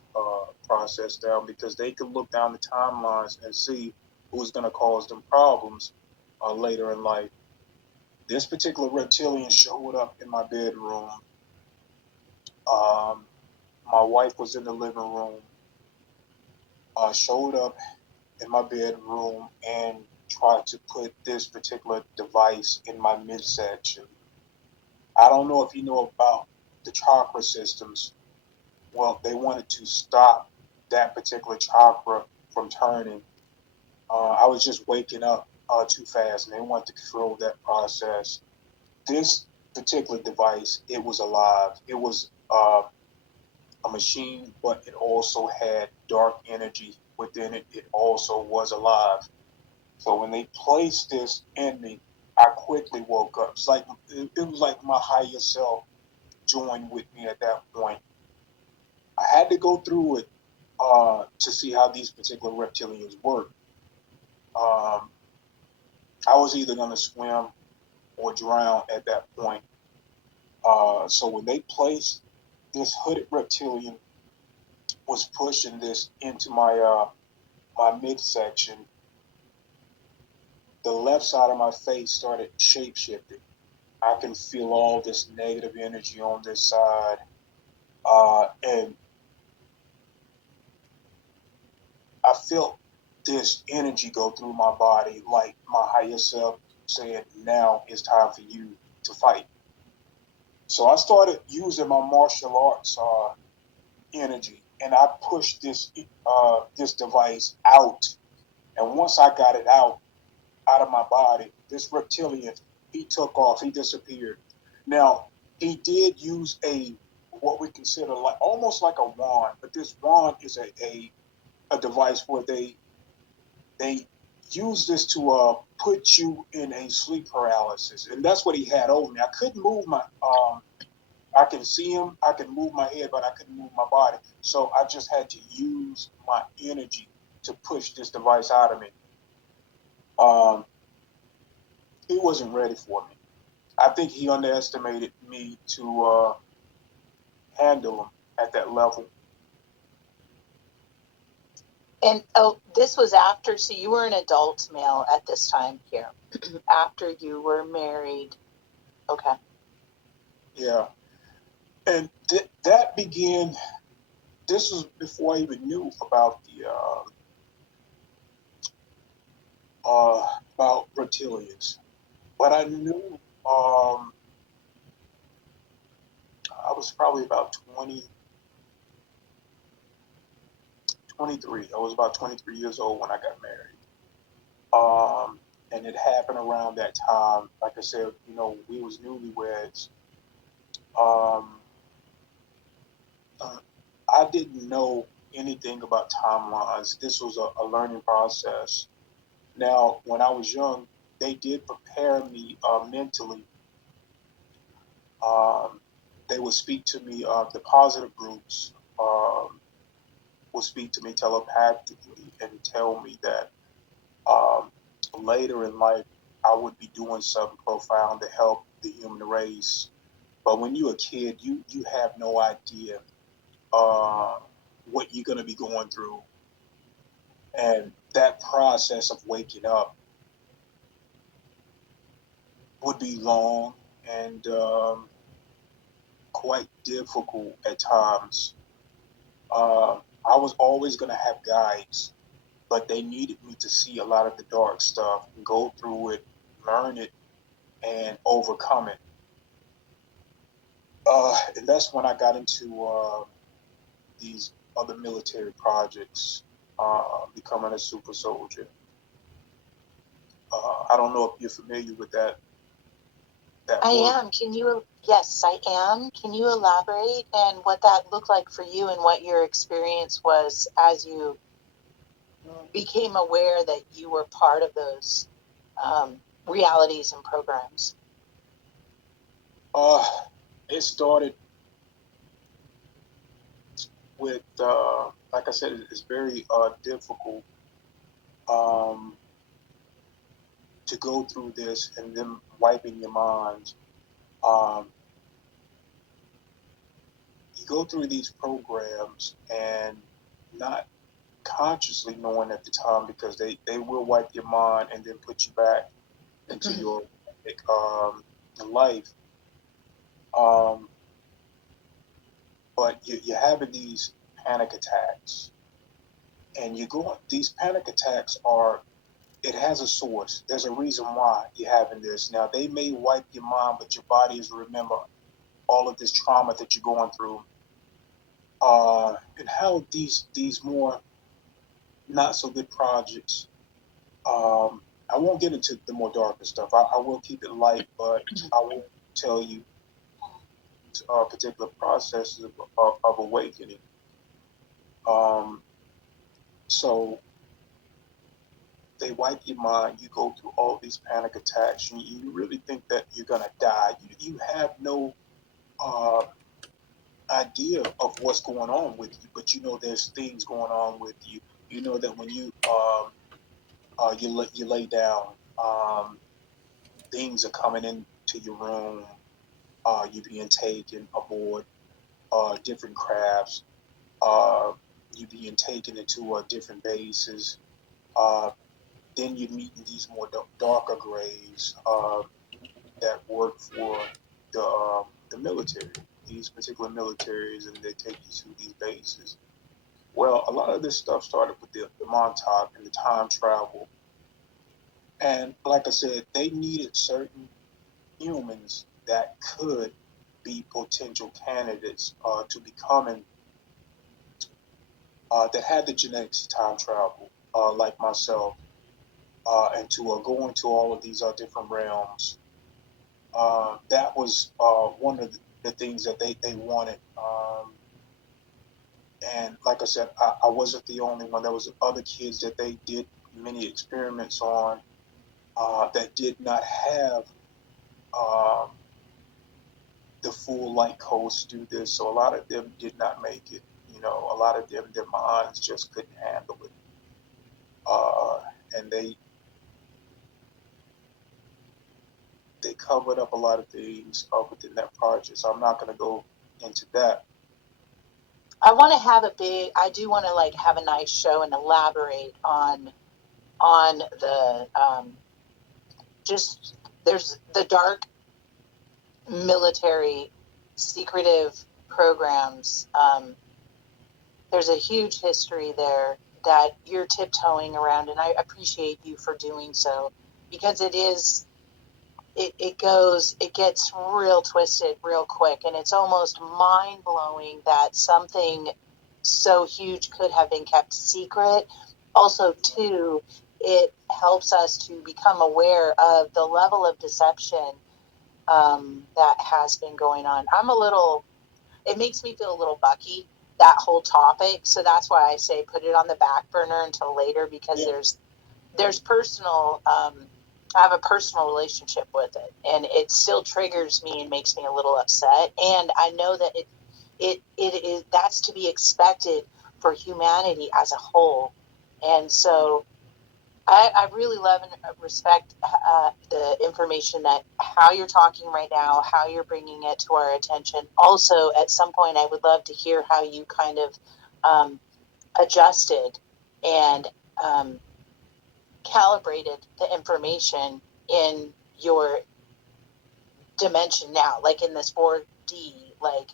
process down because they could look down the timelines and see who's going to cause them problems later in life. This particular reptilian showed up in my bedroom. Um, my wife was in the living room. Showed up in my bedroom and tried to put this particular device in my midsection. I don't know if you know about the chakra systems. Well, they wanted to stop that particular chakra from turning. I was just waking up too fast, and they wanted to control that process. This particular device, it was alive. It was a machine, but it also had dark energy within it. It also was alive. So when they placed this in me, I quickly woke up. It was like my higher self joined with me at that point. I had to go through it to see how these particular reptilians work. Um, I was either going to swim or drown at that point. So when they placed this hooded reptilian was pushing this into my midsection, the left side of my face started shape shifting. I can feel all this negative energy on this side, and I felt this energy go through my body, like my higher self saying, "Now it's time for you to fight." So I started using my martial arts energy, and I pushed this device out. And once I got it out of my body, this reptilian, he took off, he disappeared. Now he did use a what we consider like almost like a wand, but this wand is a device where they use this to put you in a sleep paralysis, and that's what he had over me. I couldn't move my I can see him, I can move my head, but I couldn't move my body. So I just had to use my energy to push this device out of me. Um, he wasn't ready for me. I think he underestimated me to handle him at that level. And oh, this was after, so you were an adult male at this time here, after you were married. Okay. Yeah, and that began. This was before I even knew about the about reptilians, but I knew I was probably about 23. I was about 23 years old when I got married. And it happened around that time. Like I said, we was newlyweds. Um, uh, I didn't know anything about timelines. This was a learning process. Now, when I was young, they did prepare me mentally. Um, they would speak to me, the positive groups would speak to me telepathically and tell me that um, later in life I would be doing something profound to help the human race. But when you're a kid, you have no idea uh, what you're going to be going through. And that process of waking up would be long and quite difficult at times. Uh, I was always going to have guides, but they needed me to see a lot of the dark stuff, go through it, learn it, and overcome it. And that's when I got into these other military projects, becoming a super soldier. I don't know if you're familiar with that I work. am. Yes, I am. Can you elaborate and what that looked like for you and what your experience was as you became aware that you were part of those realities and programs? Uh, it started with, like I said, it's very difficult. Um, to go through this and them wiping your minds. Um, you go through these programs and not consciously knowing at the time because they will wipe your mind and then put you back into your um, life. Um, but you're having these panic attacks, and you go. These panic attacks are. It has a source. There's a reason why you're having this. Now they may wipe your mind, but your body is remember all of this trauma that you're going through, and how these more not so good projects. I won't get into the more darker stuff. I will keep it light, but I will tell you particular processes of awakening. Um, so they wipe your mind. You go through all these panic attacks. You really think that you're gonna die. You have no uh, idea of what's going on with you, but you know there's things going on with you. You know that when you lay down, things are coming into your room. You're being taken aboard different crafts. Uh, you being taken into different bases. Uh, then you're meeting these more darker grays that work for the military, these particular militaries, and they take you to these bases. Well, a lot of this stuff started with the Montauk and the time travel. And like I said, they needed certain humans that could be potential candidates to becoming that had the genetics to time travel, like myself, and to go into all of these different realms. That was one of the things that they wanted. And like I said, I wasn't the only one. There was other kids that they did many experiments on that did not have um, the full light codes to do this. So a lot of them did not make it. You know, a lot of them, their minds just couldn't handle it. Uh, and they covered up a lot of things within that project. So I'm not going to go into that. I want to have a big. I do want to like have a nice show and elaborate on the just there's the dark military secretive programs. There's a huge history there that you're tiptoeing around, and I appreciate you for doing so because it gets real twisted real quick, and it's almost mind blowing that something so huge could have been kept secret. Also, too, it helps us to become aware of the level of deception that has been going on. It makes me feel a little bucky, that whole topic. So that's why I say put it on the back burner until later because Yeah. there's personal, I have a personal relationship with it and it still triggers me and makes me a little upset. And I know that it is, that's to be expected for humanity as a whole. And so I really love and respect the information that how you're talking right now, how you're bringing it to our attention. Also, at some point, I would love to hear how you kind of um, adjusted and um, calibrated the information in your dimension now, like in this 4D, like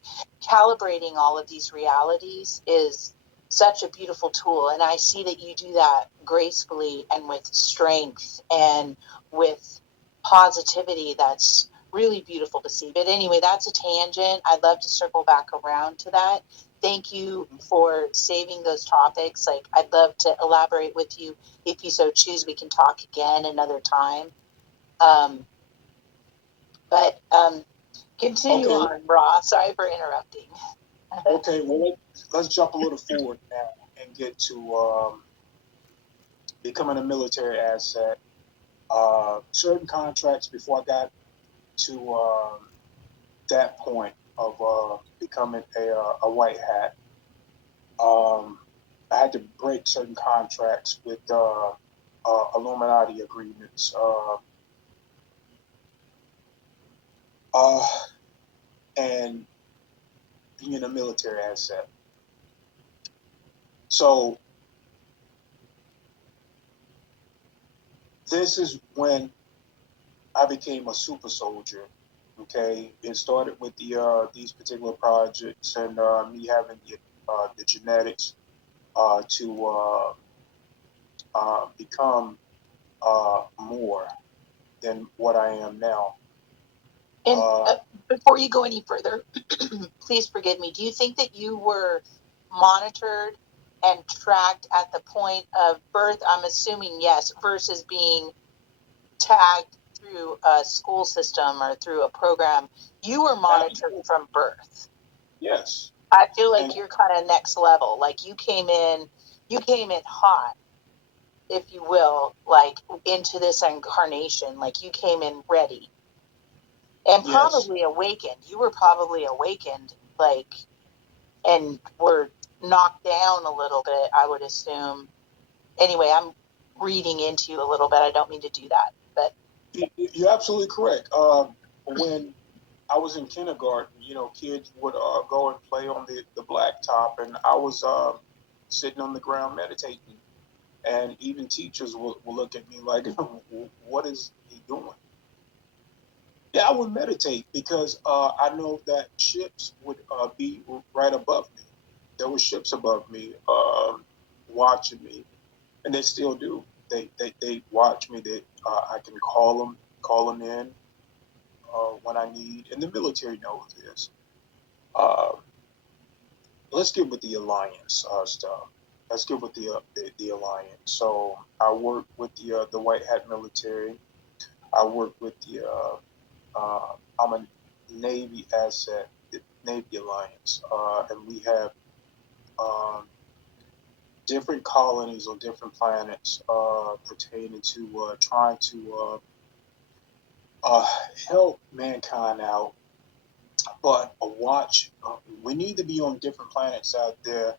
calibrating all of these realities is such a beautiful tool. And I see that you do that gracefully and with strength and with positivity. That's really beautiful to see. But anyway, that's a tangent. I'd love to circle back around to that. Thank you for saving those topics. Like, I'd love to elaborate with you if you so choose. We can talk again another time. Um, but continue Okay. on, Ross. Sorry for interrupting. Okay. Well, let's jump a little forward now and get to becoming a military asset. Certain contracts before I got to that point of becoming a white hat. I had to break certain contracts with. Illuminati agreements, uh, and being a military asset. So this is when I became a super soldier. Okay, it started with these particular projects and me having the genetics to become more than what I am now. And before you go any further, please forgive me. Do you think that you were monitored and tracked at the point of birth? I'm assuming yes, versus being tagged through a school system or through a program. You were monitored Absolutely. from birth. Yes, I feel like and you're kind of next level. Like you came in hot, if you will, like into this incarnation. Like you came in ready and yes, probably awakened. You were probably awakened, like, and were knocked down a little bit, I would assume. Anyway, I'm reading into you a little bit. I don't mean to do that, but you're absolutely correct. When I was in kindergarten, kids would go and play on the blacktop, and I was sitting on the ground meditating. And even teachers will look at me like, what is he doing? Yeah, I would meditate because I know that ships would be right above me. There were ships above me watching me, and they still do. They watch me. I can call them in when I need, and the military knows this. Uh, let's get with the alliance stuff. Let's get with the alliance. So I work with the white hat military. I work with I'm a Navy asset, the Navy alliance, and we have um, different colonies on different planets pertaining to trying to uh, help mankind out. But we need to be on different planets out there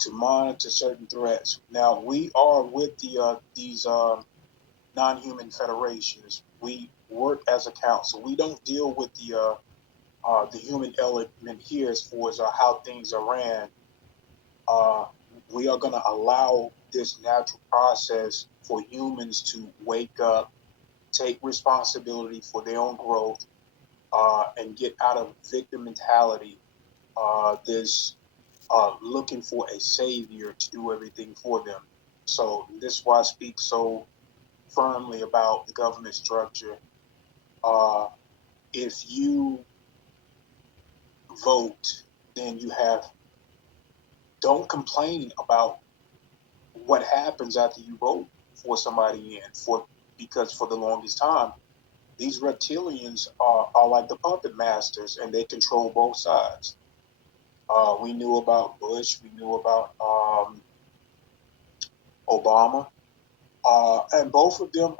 to monitor certain threats. Now we are with these non-human federations. We work as a council. We don't deal with the human element here as far as how things are ran. Uh, we are going to allow this natural process for humans to wake up, take responsibility for their own growth, and get out of victim mentality. This looking for a savior to do everything for them. So this is why I speak so firmly about the government structure. Uh, if you vote, then you have. Don't complain about what happens after you vote for somebody in for because for the longest time these reptilians are like the puppet masters and they control both sides. We knew about Bush, we knew about Obama, and both of them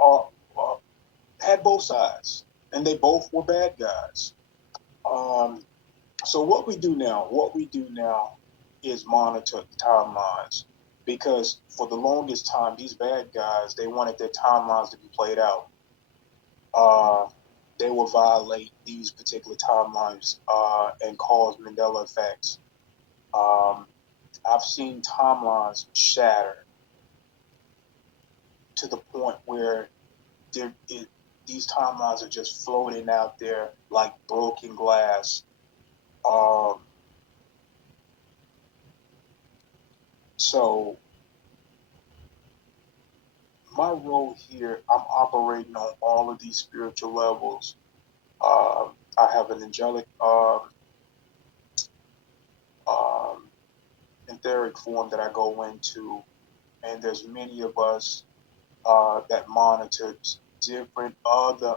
had both sides, and they both were bad guys. Um, so what we do now is monitor timelines because for the longest time, these bad guys, they wanted their timelines to be played out. Uh, they will violate these particular timelines and cause Mandela effects. Um, I've seen timelines shatter to the point where these timelines are just floating out there like broken glass. Um, so my role here, I'm operating on all of these spiritual levels. I have an angelic um, etheric form that I go into, and there's many of us that monitor different other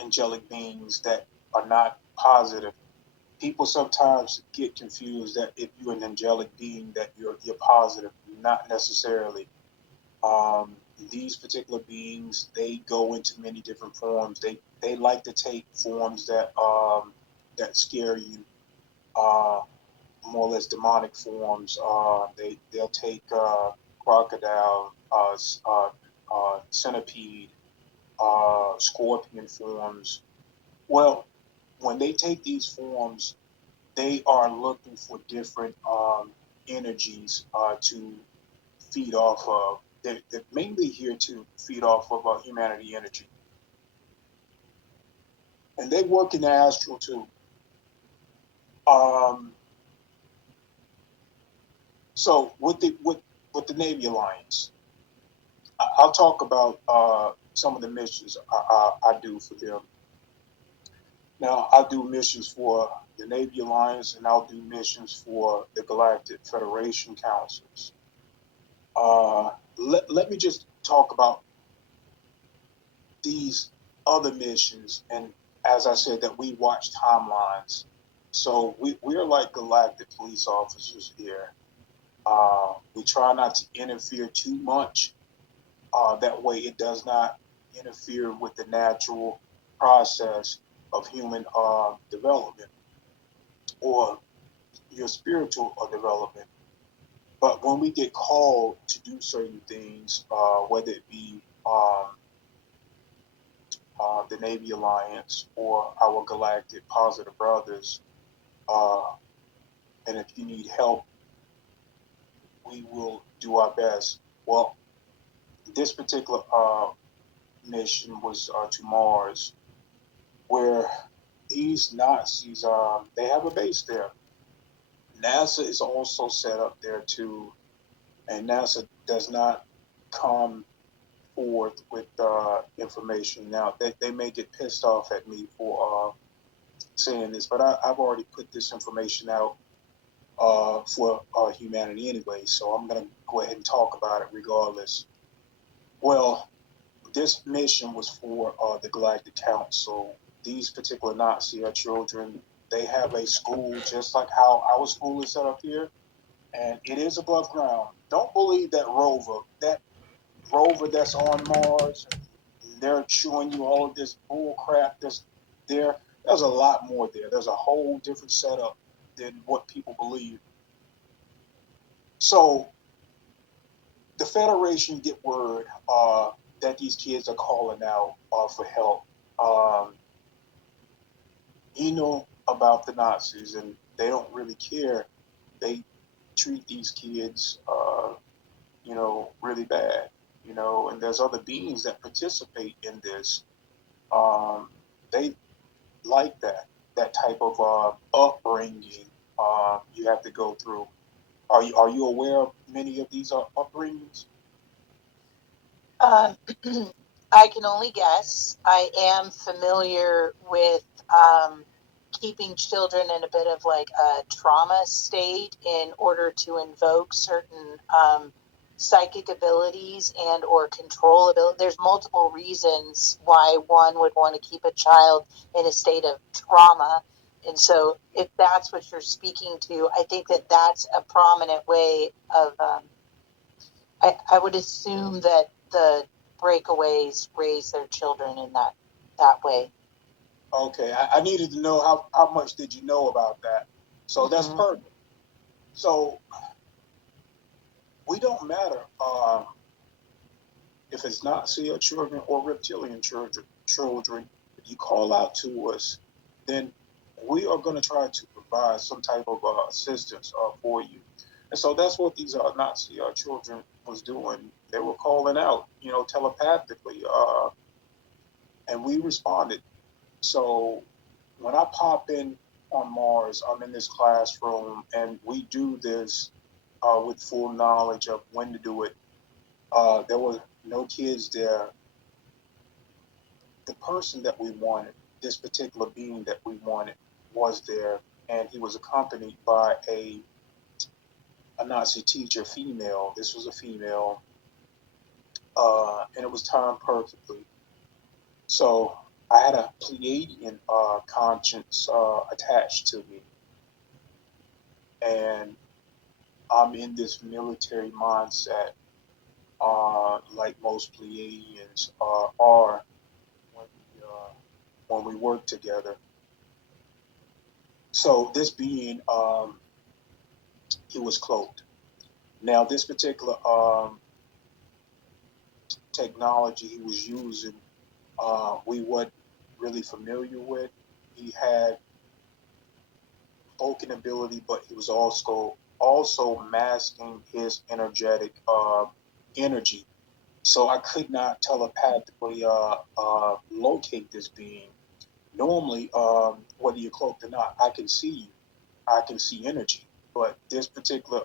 angelic beings that are not positive. People sometimes get confused that if you're an angelic being that you're positive, not necessarily. Um, these particular beings they go into many different forms. They like to take forms that scare you, uh, more or less demonic forms. They'll take crocodile, centipede, scorpion forms. Well, when they take these forms, they are looking for different energies to feed off of. They're mainly here to feed off of humanity energy, and they work in the astral too. Um, so with the Navy Alliance, I'll talk about some of the missions I do for them. Now, I'll do missions for the Navy Alliance, and I'll do missions for the Galactic Federation Councils. Let me just talk about these other missions, and as I said, that we watch timelines. So we're like galactic police officers here. We try not to interfere too much. That way, it does not interfere with the natural process of human development or your spiritual development. But when we get called to do certain things, whether it be the Navy Alliance or our galactic positive brothers, uh, and if you need help, we will do our best. Well, this particular mission was to Mars, where these Nazis, they have a base there. NASA is also set up there too, and NASA does not come forth with information. Now, they may get pissed off at me for saying this, but I've already put this information out for humanity anyway, so I'm going to go ahead and talk about it regardless. Well, this mission was for the Galactic Council. These particular Nazi children, they have a school just like how our school is set up here, and it is above ground. Don't believe that rover. That rover that's on Mars, they're showing you all of this bull crap that's there. There's a lot more there. There's a whole different setup than what people believe. So the Federation get word that these kids are calling out for help. Um, about the Nazis, and they don't really care. They treat these kids, really bad. And there's other beings that participate in this. They like that type of upbringing you have to go through. Are you aware of many of these upbringings? Um, I can only guess. I am familiar with keeping children in a bit of like a trauma state in order to invoke certain psychic abilities and or control ability. There's multiple reasons why one would want to keep a child in a state of trauma. And so if that's what you're speaking to, I think that that's a prominent way of I would assume that the breakaways raise their children in that way. Okay, I needed to know how much did you know about that. So that's Mm-hmm. perfect. So we don't matter if it's Nazi children or reptilian children. If you call out to us, then we are going to try to provide some type of assistance for you. And so that's what these Nazi children was doing. They were calling out, telepathically, and we responded. So when I pop in on Mars, I'm in this classroom, and we do this with full knowledge of when to do it. There were no kids there. The person that we wanted, this particular being that we wanted, was there, and he was accompanied by a Nazi teacher, female. This was a female, and it was timed perfectly. So I had a Pleiadian conscience attached to me, and I'm in this military mindset, like most Pleiadians are when when we work together. So this being, he was cloaked. Now this particular technology he was using, we weren't really familiar with. He had spoken ability, but he was also masking his energetic energy. So I could not telepathically locate this being. Normally, whether you're cloaked or not, I can see you. I can see energy. But this particular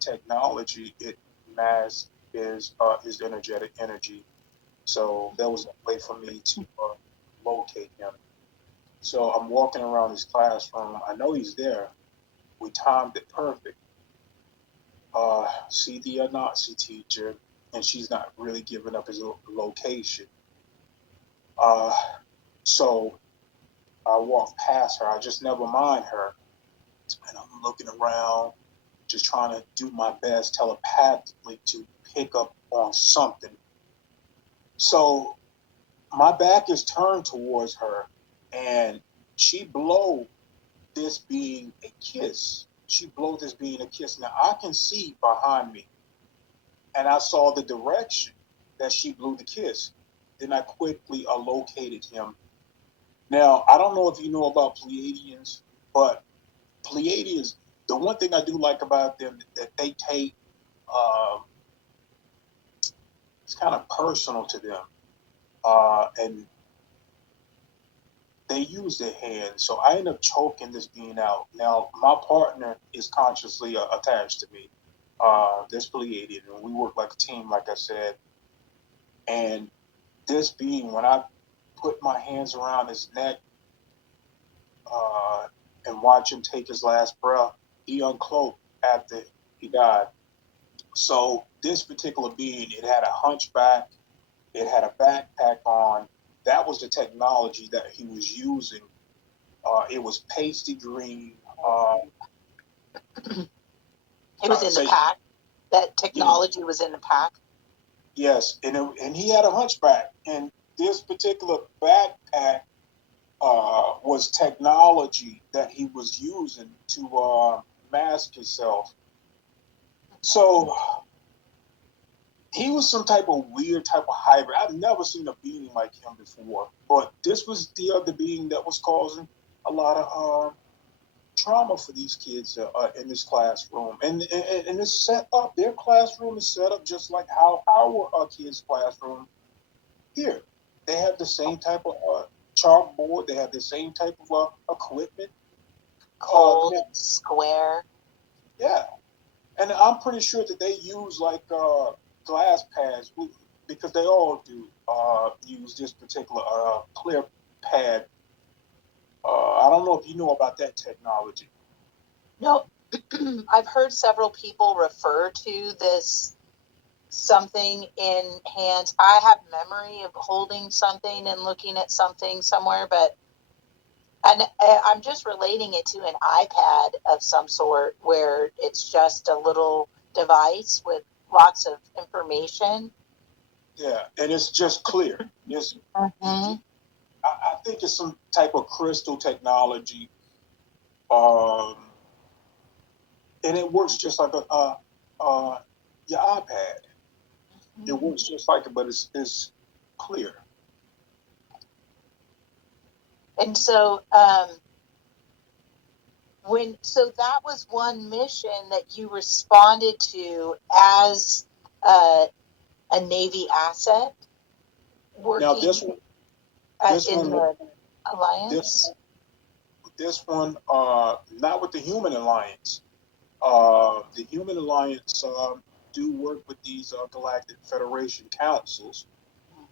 technology, it masks his energetic energy. So there was no way for me to locate him. So I'm walking around his classroom. I know he's there. We timed it perfect. See the Nazi teacher, and she's not really giving up his location. Uh, so I walk past her. I just never mind her, and I'm looking around, just trying to do my best telepathically to pick up on something. So my back is turned towards her, and she blow this being a kiss. She blow this being a kiss. Now I can see behind me, and I saw the direction that she blew the kiss. Then I quickly located him. Now I don't know if you know about Pleiadians, but Pleiadians, the one thing I do like about them that they take, um, it's kind of personal to them, and they use their hands. So I end up choking this being out. Now my partner is consciously attached to me. This Pleiadian, and we work like a team, like I said. And this being, when I put my hands around his neck uh, and watch him take his last breath, he uncloaked after he died. So this particular being, it had a hunchback, it had a backpack on. That was the technology that he was using. It was pasty green. It was in the pack. That technology was in the pack. Yes, and he had a hunchback, and this particular backpack was technology that he was using to mask himself. So he was some type of weird type of hybrid. I've never seen a being like him before, but this was the other being that was causing a lot of trauma for these kids in this classroom. And it's set up. Their classroom is set up just like how our kids' classroom here. They have the same type of chalkboard. They have the same type of equipment. Cold, square. Yeah, and I'm pretty sure that they use like glass pads because they all do use this particular clear pad. I don't know if you know about that technology. No, I've heard several people refer to this something in hands. I have memory of holding something and looking at something somewhere, but I'm just relating it to an iPad of some sort where it's just a little device with lots of information. Yeah, and it's just clear. I think it's some type of crystal technology, um, and it works just like your iPad. It works just like it, but it's clear. And so, so that was one mission that you responded to as a Navy asset working Now this one, in the Alliance. This one, not with the Human Alliance. The Human Alliance do work with these Galactic Federation councils,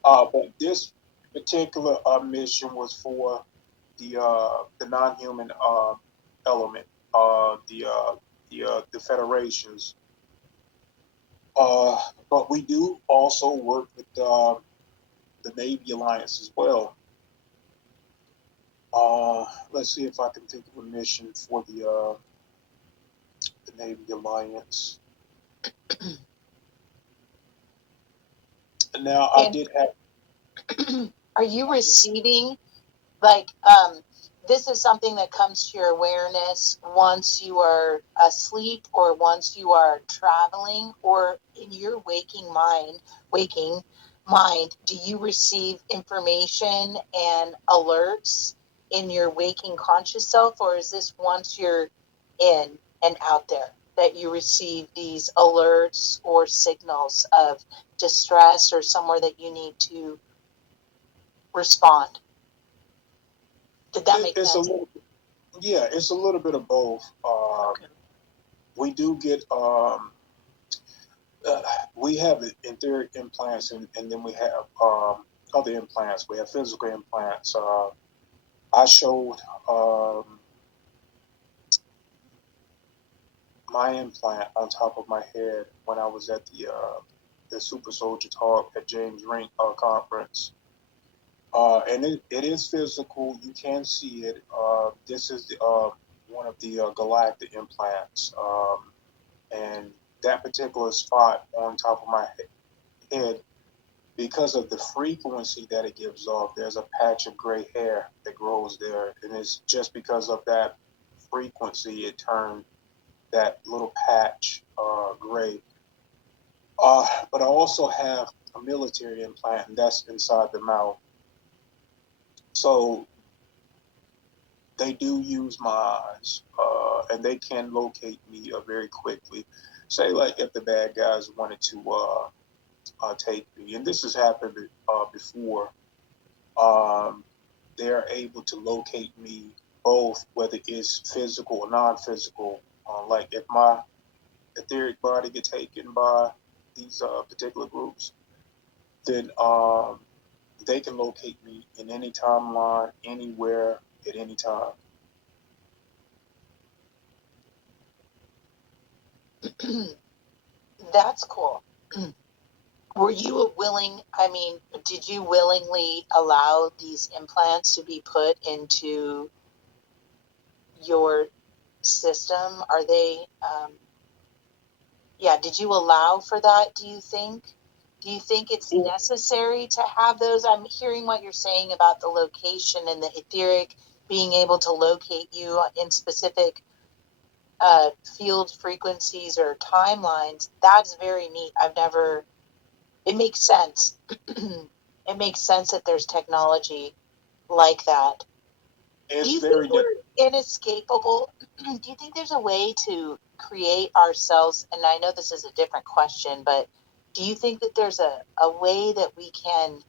but this particular mission was for the non-human element, the Federations. But we do also work with the Navy Alliance as well. Let's see if I can think of a mission for the Navy Alliance. Now I did have. Are you receiving like this is something that comes to your awareness once you are asleep or once you are traveling or in your waking mind, do you receive information and alerts in your waking conscious self, or is this once you're in and out there that you receive these alerts or signals of distress or somewhere that you need to respond? Did that make It's a sense? little, yeah, it's a little bit of both. Okay. We do get uh, we have etheric implants, and then we have other implants. We have physical implants. I showed um, my implant on top of my head when I was at the Super Soldier Talk at James Rink conference. And it is physical. You can see it. This is one of the galactic implants. And that particular spot on top of my head, because of the frequency that it gives off, there's a patch of gray hair that grows there. And it's just because of that frequency, it turned that little patch gray. But I also have a military implant, and that's inside the mouth. So they do use my eyes, and they can locate me very quickly. Say, like, if the bad guys wanted to take me, and this has happened before, um, they're able to locate me both, whether it's physical or non-physical. Like if my etheric body gets taken by these particular groups, then they can locate me in any timeline, anywhere, at any time. That's cool. Were you a willing, I mean, did you willingly allow these implants to be put into your system? Are they, yeah, did you allow for that, do you think? Do you think it's Yeah. necessary to have those? I'm hearing what you're saying about the location and the etheric being able to locate you in specific field frequencies or timelines. That's very neat. I've never, it makes sense. It makes sense that there's technology like that. Do It's you think very different. we're inescapable? Do you think there's a way to create ourselves? And I know this is a different question, but do you think that there's a way that we can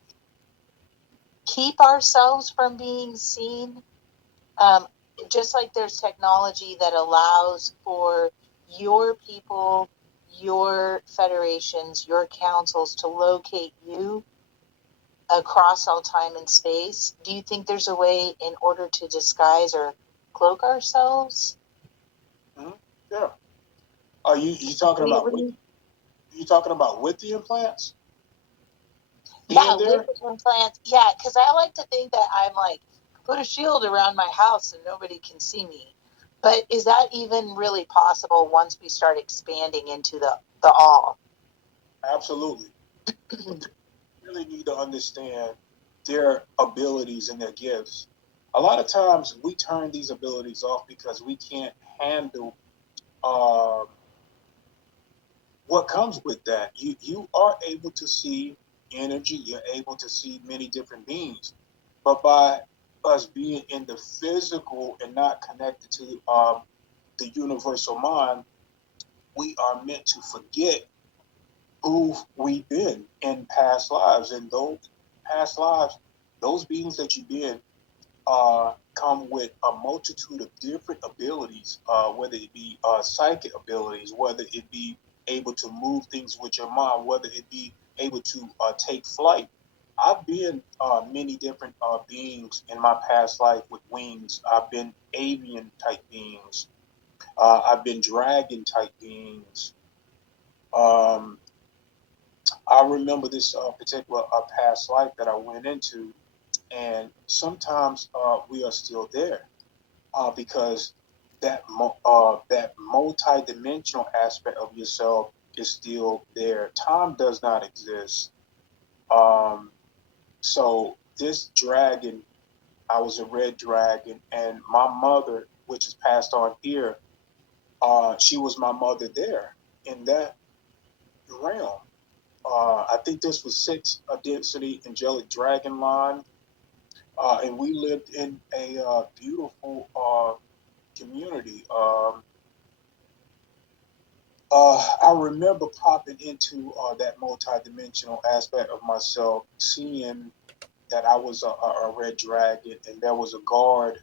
keep ourselves from being seen? Um, just like there's technology that allows for your people, your federations, your councils to locate you across all time and space, do you think there's a way in order to disguise or cloak ourselves? Mhm. Yeah. Are you talking about with We, you talking about with the implants yeah, being with there? the implants. Yeah, because I like to think that I'm like, put a shield around my house and nobody can see me. But is that even really possible once we start expanding into the all? Absolutely. But they really need to understand their abilities and their gifts. A lot of times we turn these abilities off because we can't handle um, what comes with that. You are able to see energy. You're able to see many different beings, but by us being in the physical and not connected to the universal mind, we are meant to forget who we've been in past lives, and those past lives, those beings that you've been, come with a multitude of different abilities, whether it be psychic abilities, whether it be able to move things with your mind, whether it be able to take flight. I've been many different beings in my past life with wings. I've been avian type beings. I've been dragon type beings. Um, I remember this particular past life that I went into, and sometimes we are still there because that multi-dimensional aspect of yourself is still there. Time does not exist. Um, so this dragon, I was a red dragon, and my mother, which is passed on here, she was my mother there in that realm. I think this was six density angelic dragon line, and we lived in a beautiful community. I remember popping into that multidimensional aspect of myself, seeing that I was a red dragon, and there was a guard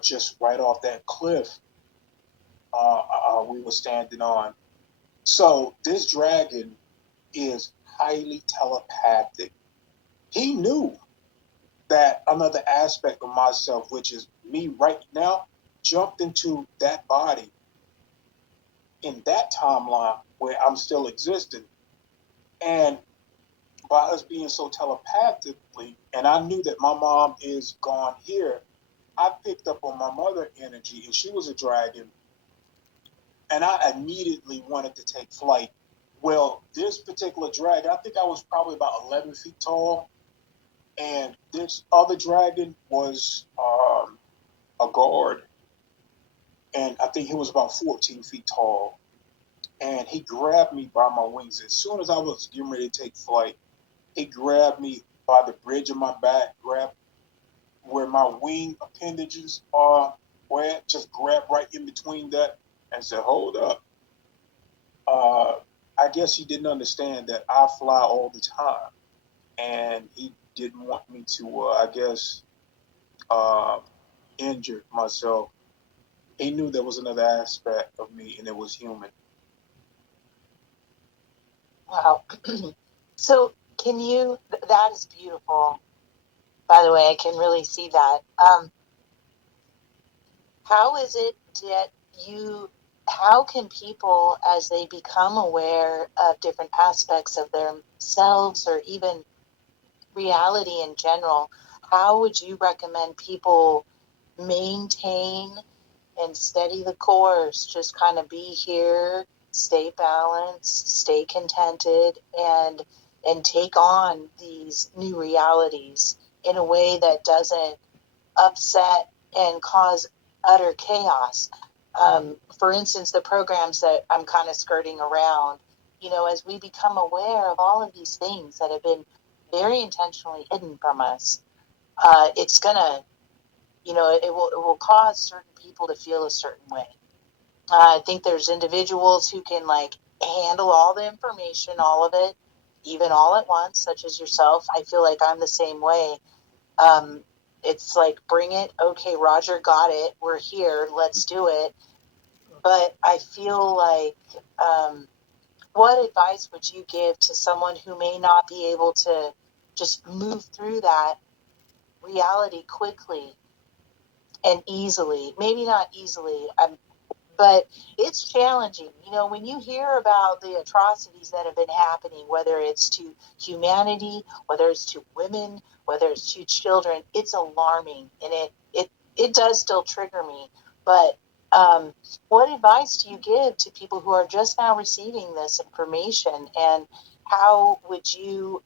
just right off that cliff we were standing on. So this dragon is highly telepathic. He knew that another aspect of myself, which is me right now, jumped into that body in that timeline where I'm still existing. And by us being so telepathically, and I knew that my mom is gone here, I picked up on my mother energy, and she was a dragon, and I immediately wanted to take flight. Well, this particular dragon, I think I was probably about 11 feet tall, and this other dragon was a guard, and I think he was about 14 feet tall. And he grabbed me by my wings. As soon as I was getting ready to take flight, he grabbed me by the bridge of my back, grabbed where my wing appendages are, where just grabbed right in between that, and said, "Hold up." Uh, I guess he didn't understand that I fly all the time, and he didn't want me to, I guess, uh, injure myself. He knew there was another aspect of me, and it was human. Wow. So, can you? That is beautiful. By the way, I can really see that. How is it that you? How can people, as they become aware of different aspects of themselves or even reality in general, how would you recommend people maintain and steady the course, just kind of be here, stay balanced, stay contented, and take on these new realities in a way that doesn't upset and cause utter chaos? For instance, the programs that I'm kind of skirting around, as we become aware of all of these things that have been very intentionally hidden from us, it's gonna, it will cause certain people to feel a certain way. I think there's individuals who can like handle all the information, all of it, even all at once, such as yourself. I feel like I'm the same way. Um, it's like, bring it. Okay, Roger, got it. We're here. Let's do it. But I feel like, what advice would you give to someone who may not be able to just move through that reality quickly and easily? Maybe not easily. But it's challenging. When you hear about the atrocities that have been happening, whether it's to humanity, whether it's to women, whether it's to children, it's alarming, and it does still trigger me. But what advice do you give to people who are just now receiving this information, and how would you?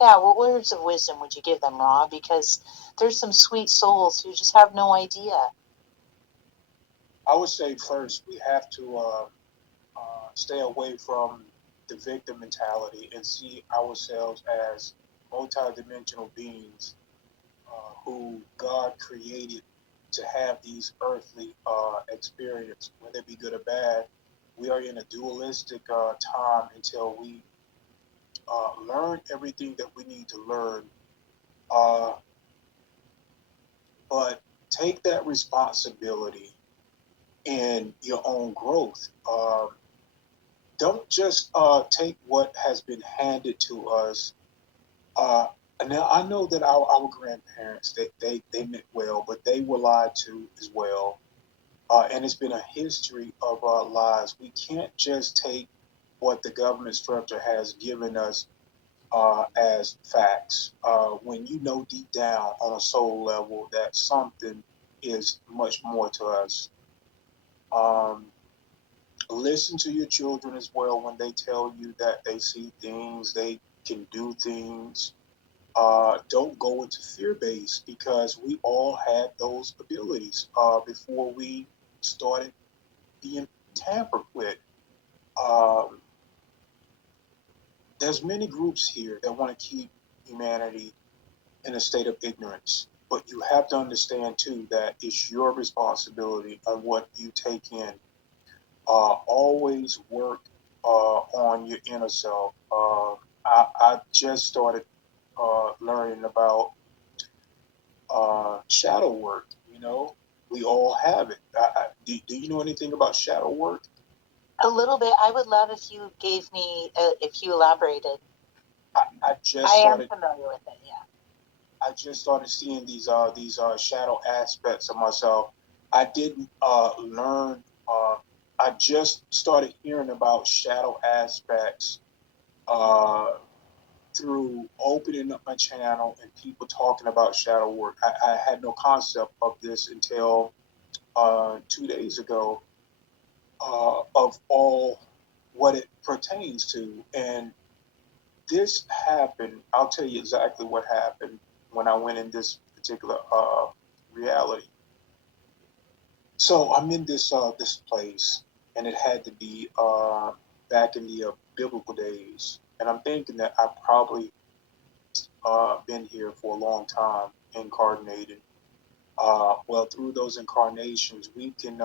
Yeah, what words of wisdom would you give them, Ra? Because there's some sweet souls who just have no idea. I would say first we have to stay away from the victim mentality and see ourselves as multidimensional beings who God created to have these earthly experiences, whether it be good or bad. We are in a dualistic time until we learn everything that we need to learn, uh, but take that responsibility in your own growth. Don't just take what has been handed to us. Uh, Now I know that our grandparents they meant well, but they were lied to as well, and it's been a history of lies. We can't just take what the government structure has given us as facts. When you know deep down on a soul level that something is much more to us. Um, Listen to your children as well when they tell you that they see things, they can do things. Don't go into fear base because we all had those abilities before we started being tampered with. Um, there's many groups here that want to keep humanity in a state of ignorance. But you have to understand too that it's your responsibility on what you take in. Always work on your inner self. I just started learning about shadow work. You know, we all have it. Do you know anything about shadow work? A little bit. I would love if you gave me, if you elaborated. I just I am started. familiar with it. Yeah. I just started seeing these shadow aspects of myself. I didn't learn. I just started hearing about shadow aspects uh, through opening up my channel and people talking about shadow work. I had no concept of this until 2 days ago, of all what it pertains to. And this happened. I'll tell you exactly what happened when I went in this particular reality. So I'm in this place, and it had to be back in the biblical days. And I'm thinking that I probably been here for a long time, incarnated. Well, through those incarnations, we can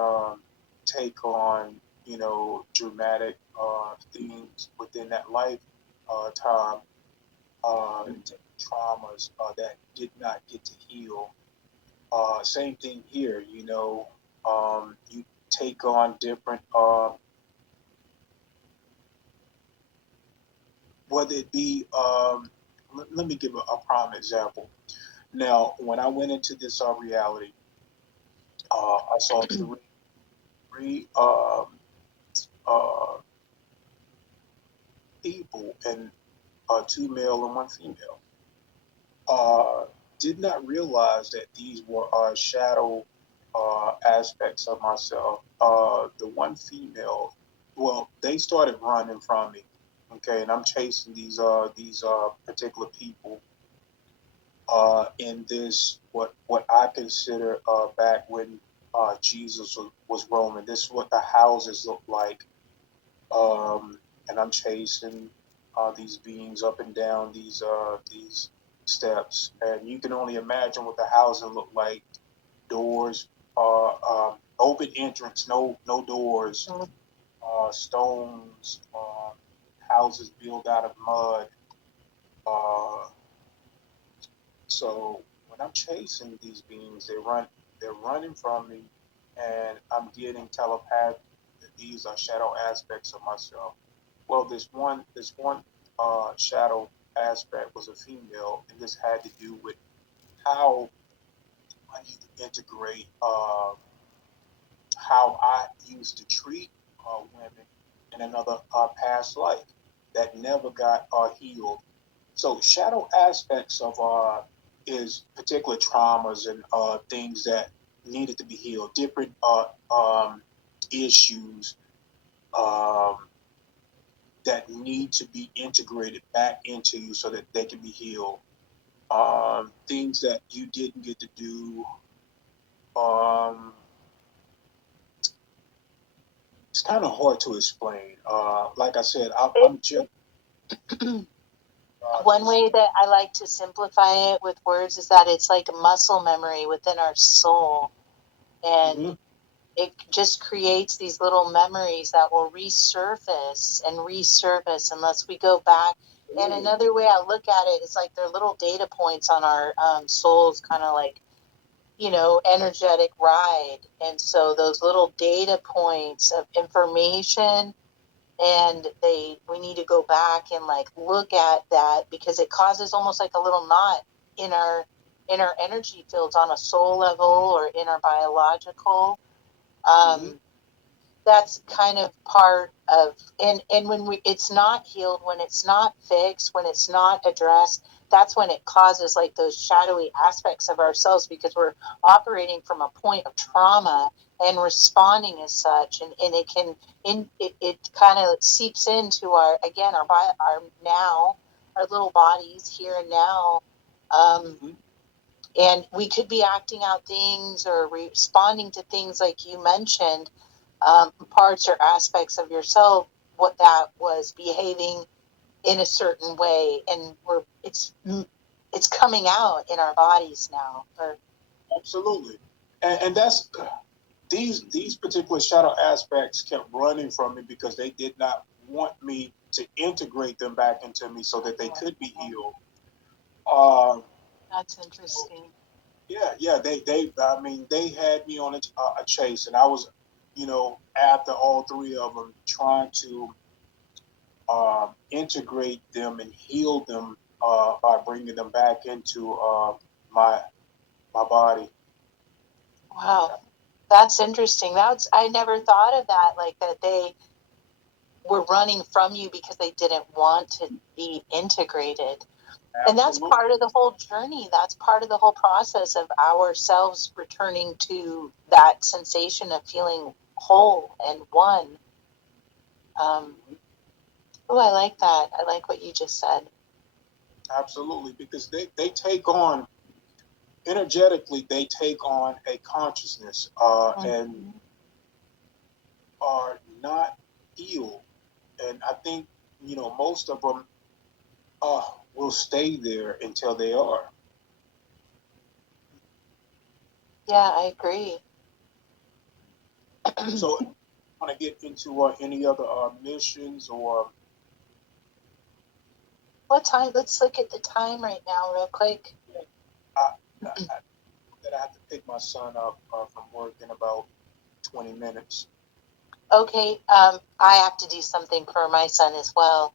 take on, dramatic things within that life time, traumas that did not get to heal. Same thing here, you take on different, whether it be, let me give a prime example. Now, when I went into this reality, I saw three uh, people, and two male and one female. Uh, did not realize that these were shadow aspects of myself. The one female, well, they started running from me. Okay, and I'm chasing these particular people in this what I consider back when Jesus was roaming. This is what the houses look like, and I'm chasing these beings up and down these steps, and you can only imagine what the housing looked like. Doors, open entrance, no doors, Mm. stones, houses built out of mud. Uh, So when I'm chasing these beings, they're running from me, and I'm getting telepathed that these are shadow aspects of myself. Well, this one shadow aspect was a female, and this had to do with how I need to integrate how I used to treat women in another past life that never got healed. So shadow aspects of is particular traumas and things that needed to be healed, different issues um, that need to be integrated back into you so that they can be healed. Things that you didn't get to do. Um, it's kind of hard to explain. Like I said, It, I'm just one this. way that I like to simplify it with words is that it's like a muscle memory within our soul. And Mhm, it just creates these little memories that will resurface and resurface unless we go back. And another way I look at it is like they're little data points on our souls, kind of like, energetic ride. And so those little data points of information, and we need to go back and like look at that because it causes almost like a little knot in our energy fields on a soul level or in our biological. mhm, um, that's kind of part of, and when it's not healed, when it's not fixed, when it's not addressed, that's when it causes like those shadowy aspects of ourselves because we're operating from a point of trauma and responding as such, and it can it kind of seeps into our, again, our now, our little bodies here and now. um, mhm. and we could be acting out things or responding to things like you mentioned, parts or aspects of yourself, what that was behaving in a certain way, and it's coming out in our bodies now. Absolutely. And that's these particular shadow aspects kept running from me because they did not want me to integrate them back into me so that they could be healed. Uh, That's interesting. yeah. I mean, they had me on a chase, and I was, after all three of them, trying to integrate them and heal them by bringing them back into my my body. Wow, that's interesting. That's I never thought of that, like that they were running from you because they didn't want to be integrated. And that's Absolutely, part of the whole journey. That's part of the whole process of ourselves returning to that sensation of feeling whole and one. Um, oh, I like that. I like what you just said. absolutely, because they take on energetically, they take on a consciousness and Mhm. are not healed. And I think most of them uh, will stay there until they are. Yeah, I agree. So, want to get into any other missions or What time? Let's look at the time right now, real quick. I, that I have to pick my son up from work in about 20 minutes. Okay, I have to do something for my son as well.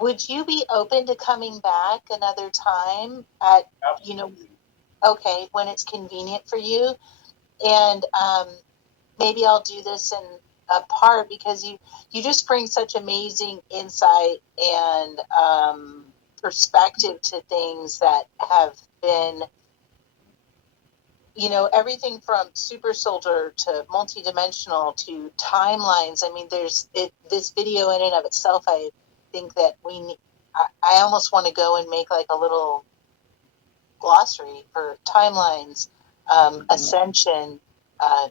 Would you be open to coming back another time at, you know, Absolutely. okay, when it's convenient for you? And maybe I'll do this in a part because you just bring such amazing insight and perspective to things that have been, everything from super soldier to multidimensional to timelines. I mean, this video in and of itself. I think that I almost want to go and make like a little glossary for timelines, ascension, uh,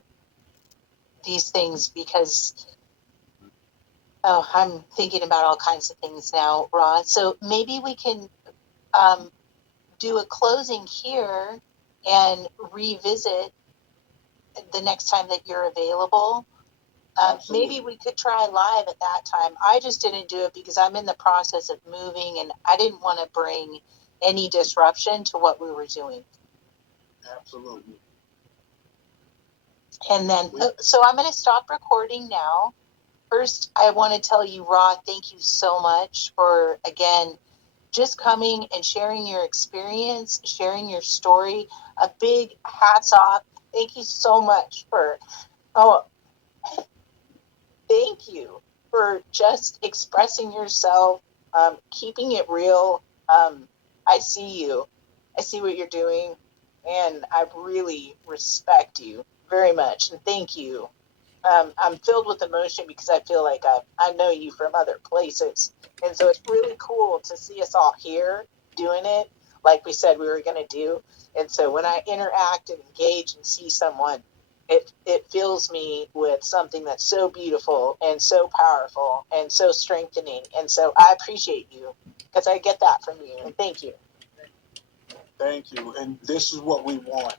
these things, because I'm thinking about all kinds of things now, Rod. So maybe we can um, do a closing here and revisit the next time that you're available. Maybe Absolutely. we could try live at that time. I just didn't do it because I'm in the process of moving and I didn't want to bring any disruption to what we were doing. Absolutely. And then, We, so I'm going to stop recording now. First, I want to tell you, Rod, thank you so much for, again, just coming and sharing your experience, sharing your story. A big hats off. Thank you so much for, oh, thank you for just expressing yourself, keeping it real. I see you. I see what you're doing, and I really respect you very much. And thank you. I'm filled with emotion because I feel like I know you from other places. And so it's really cool to see us all here doing it like we said we were going to do. And so when I interact and engage and see someone, it fills me with something that's so beautiful and so powerful and so strengthening. And so I appreciate you because I get that from you. And thank you. thank you. And this is what we want.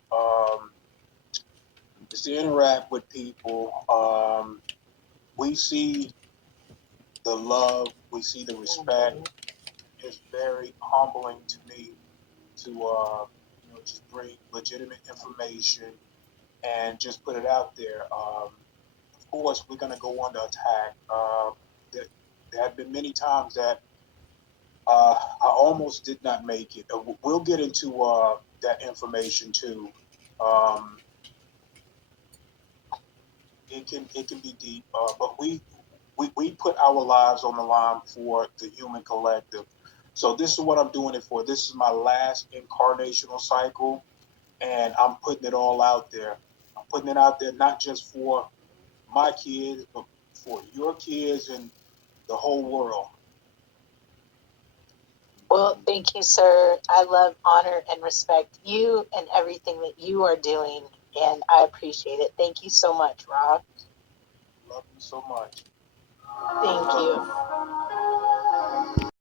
Is to interact with people. We see the love, we see the respect. It's very humbling to me to just bring legitimate information and just put it out there. Of course, we're going to go under attack. There, there have been many times that I almost did not make it. We'll get into that information too. Um, it can be deep, but we put our lives on the line for the human collective. So this is what I'm doing it for. This is my last incarnational cycle, and I'm putting it all out there. I'm putting it out there not just for my kids, but for your kids and the whole world. Well, thank you, sir. I love, honor, and respect you and everything that you are doing, and I appreciate it. Thank you so much, Rob. Love you so much. Thank you.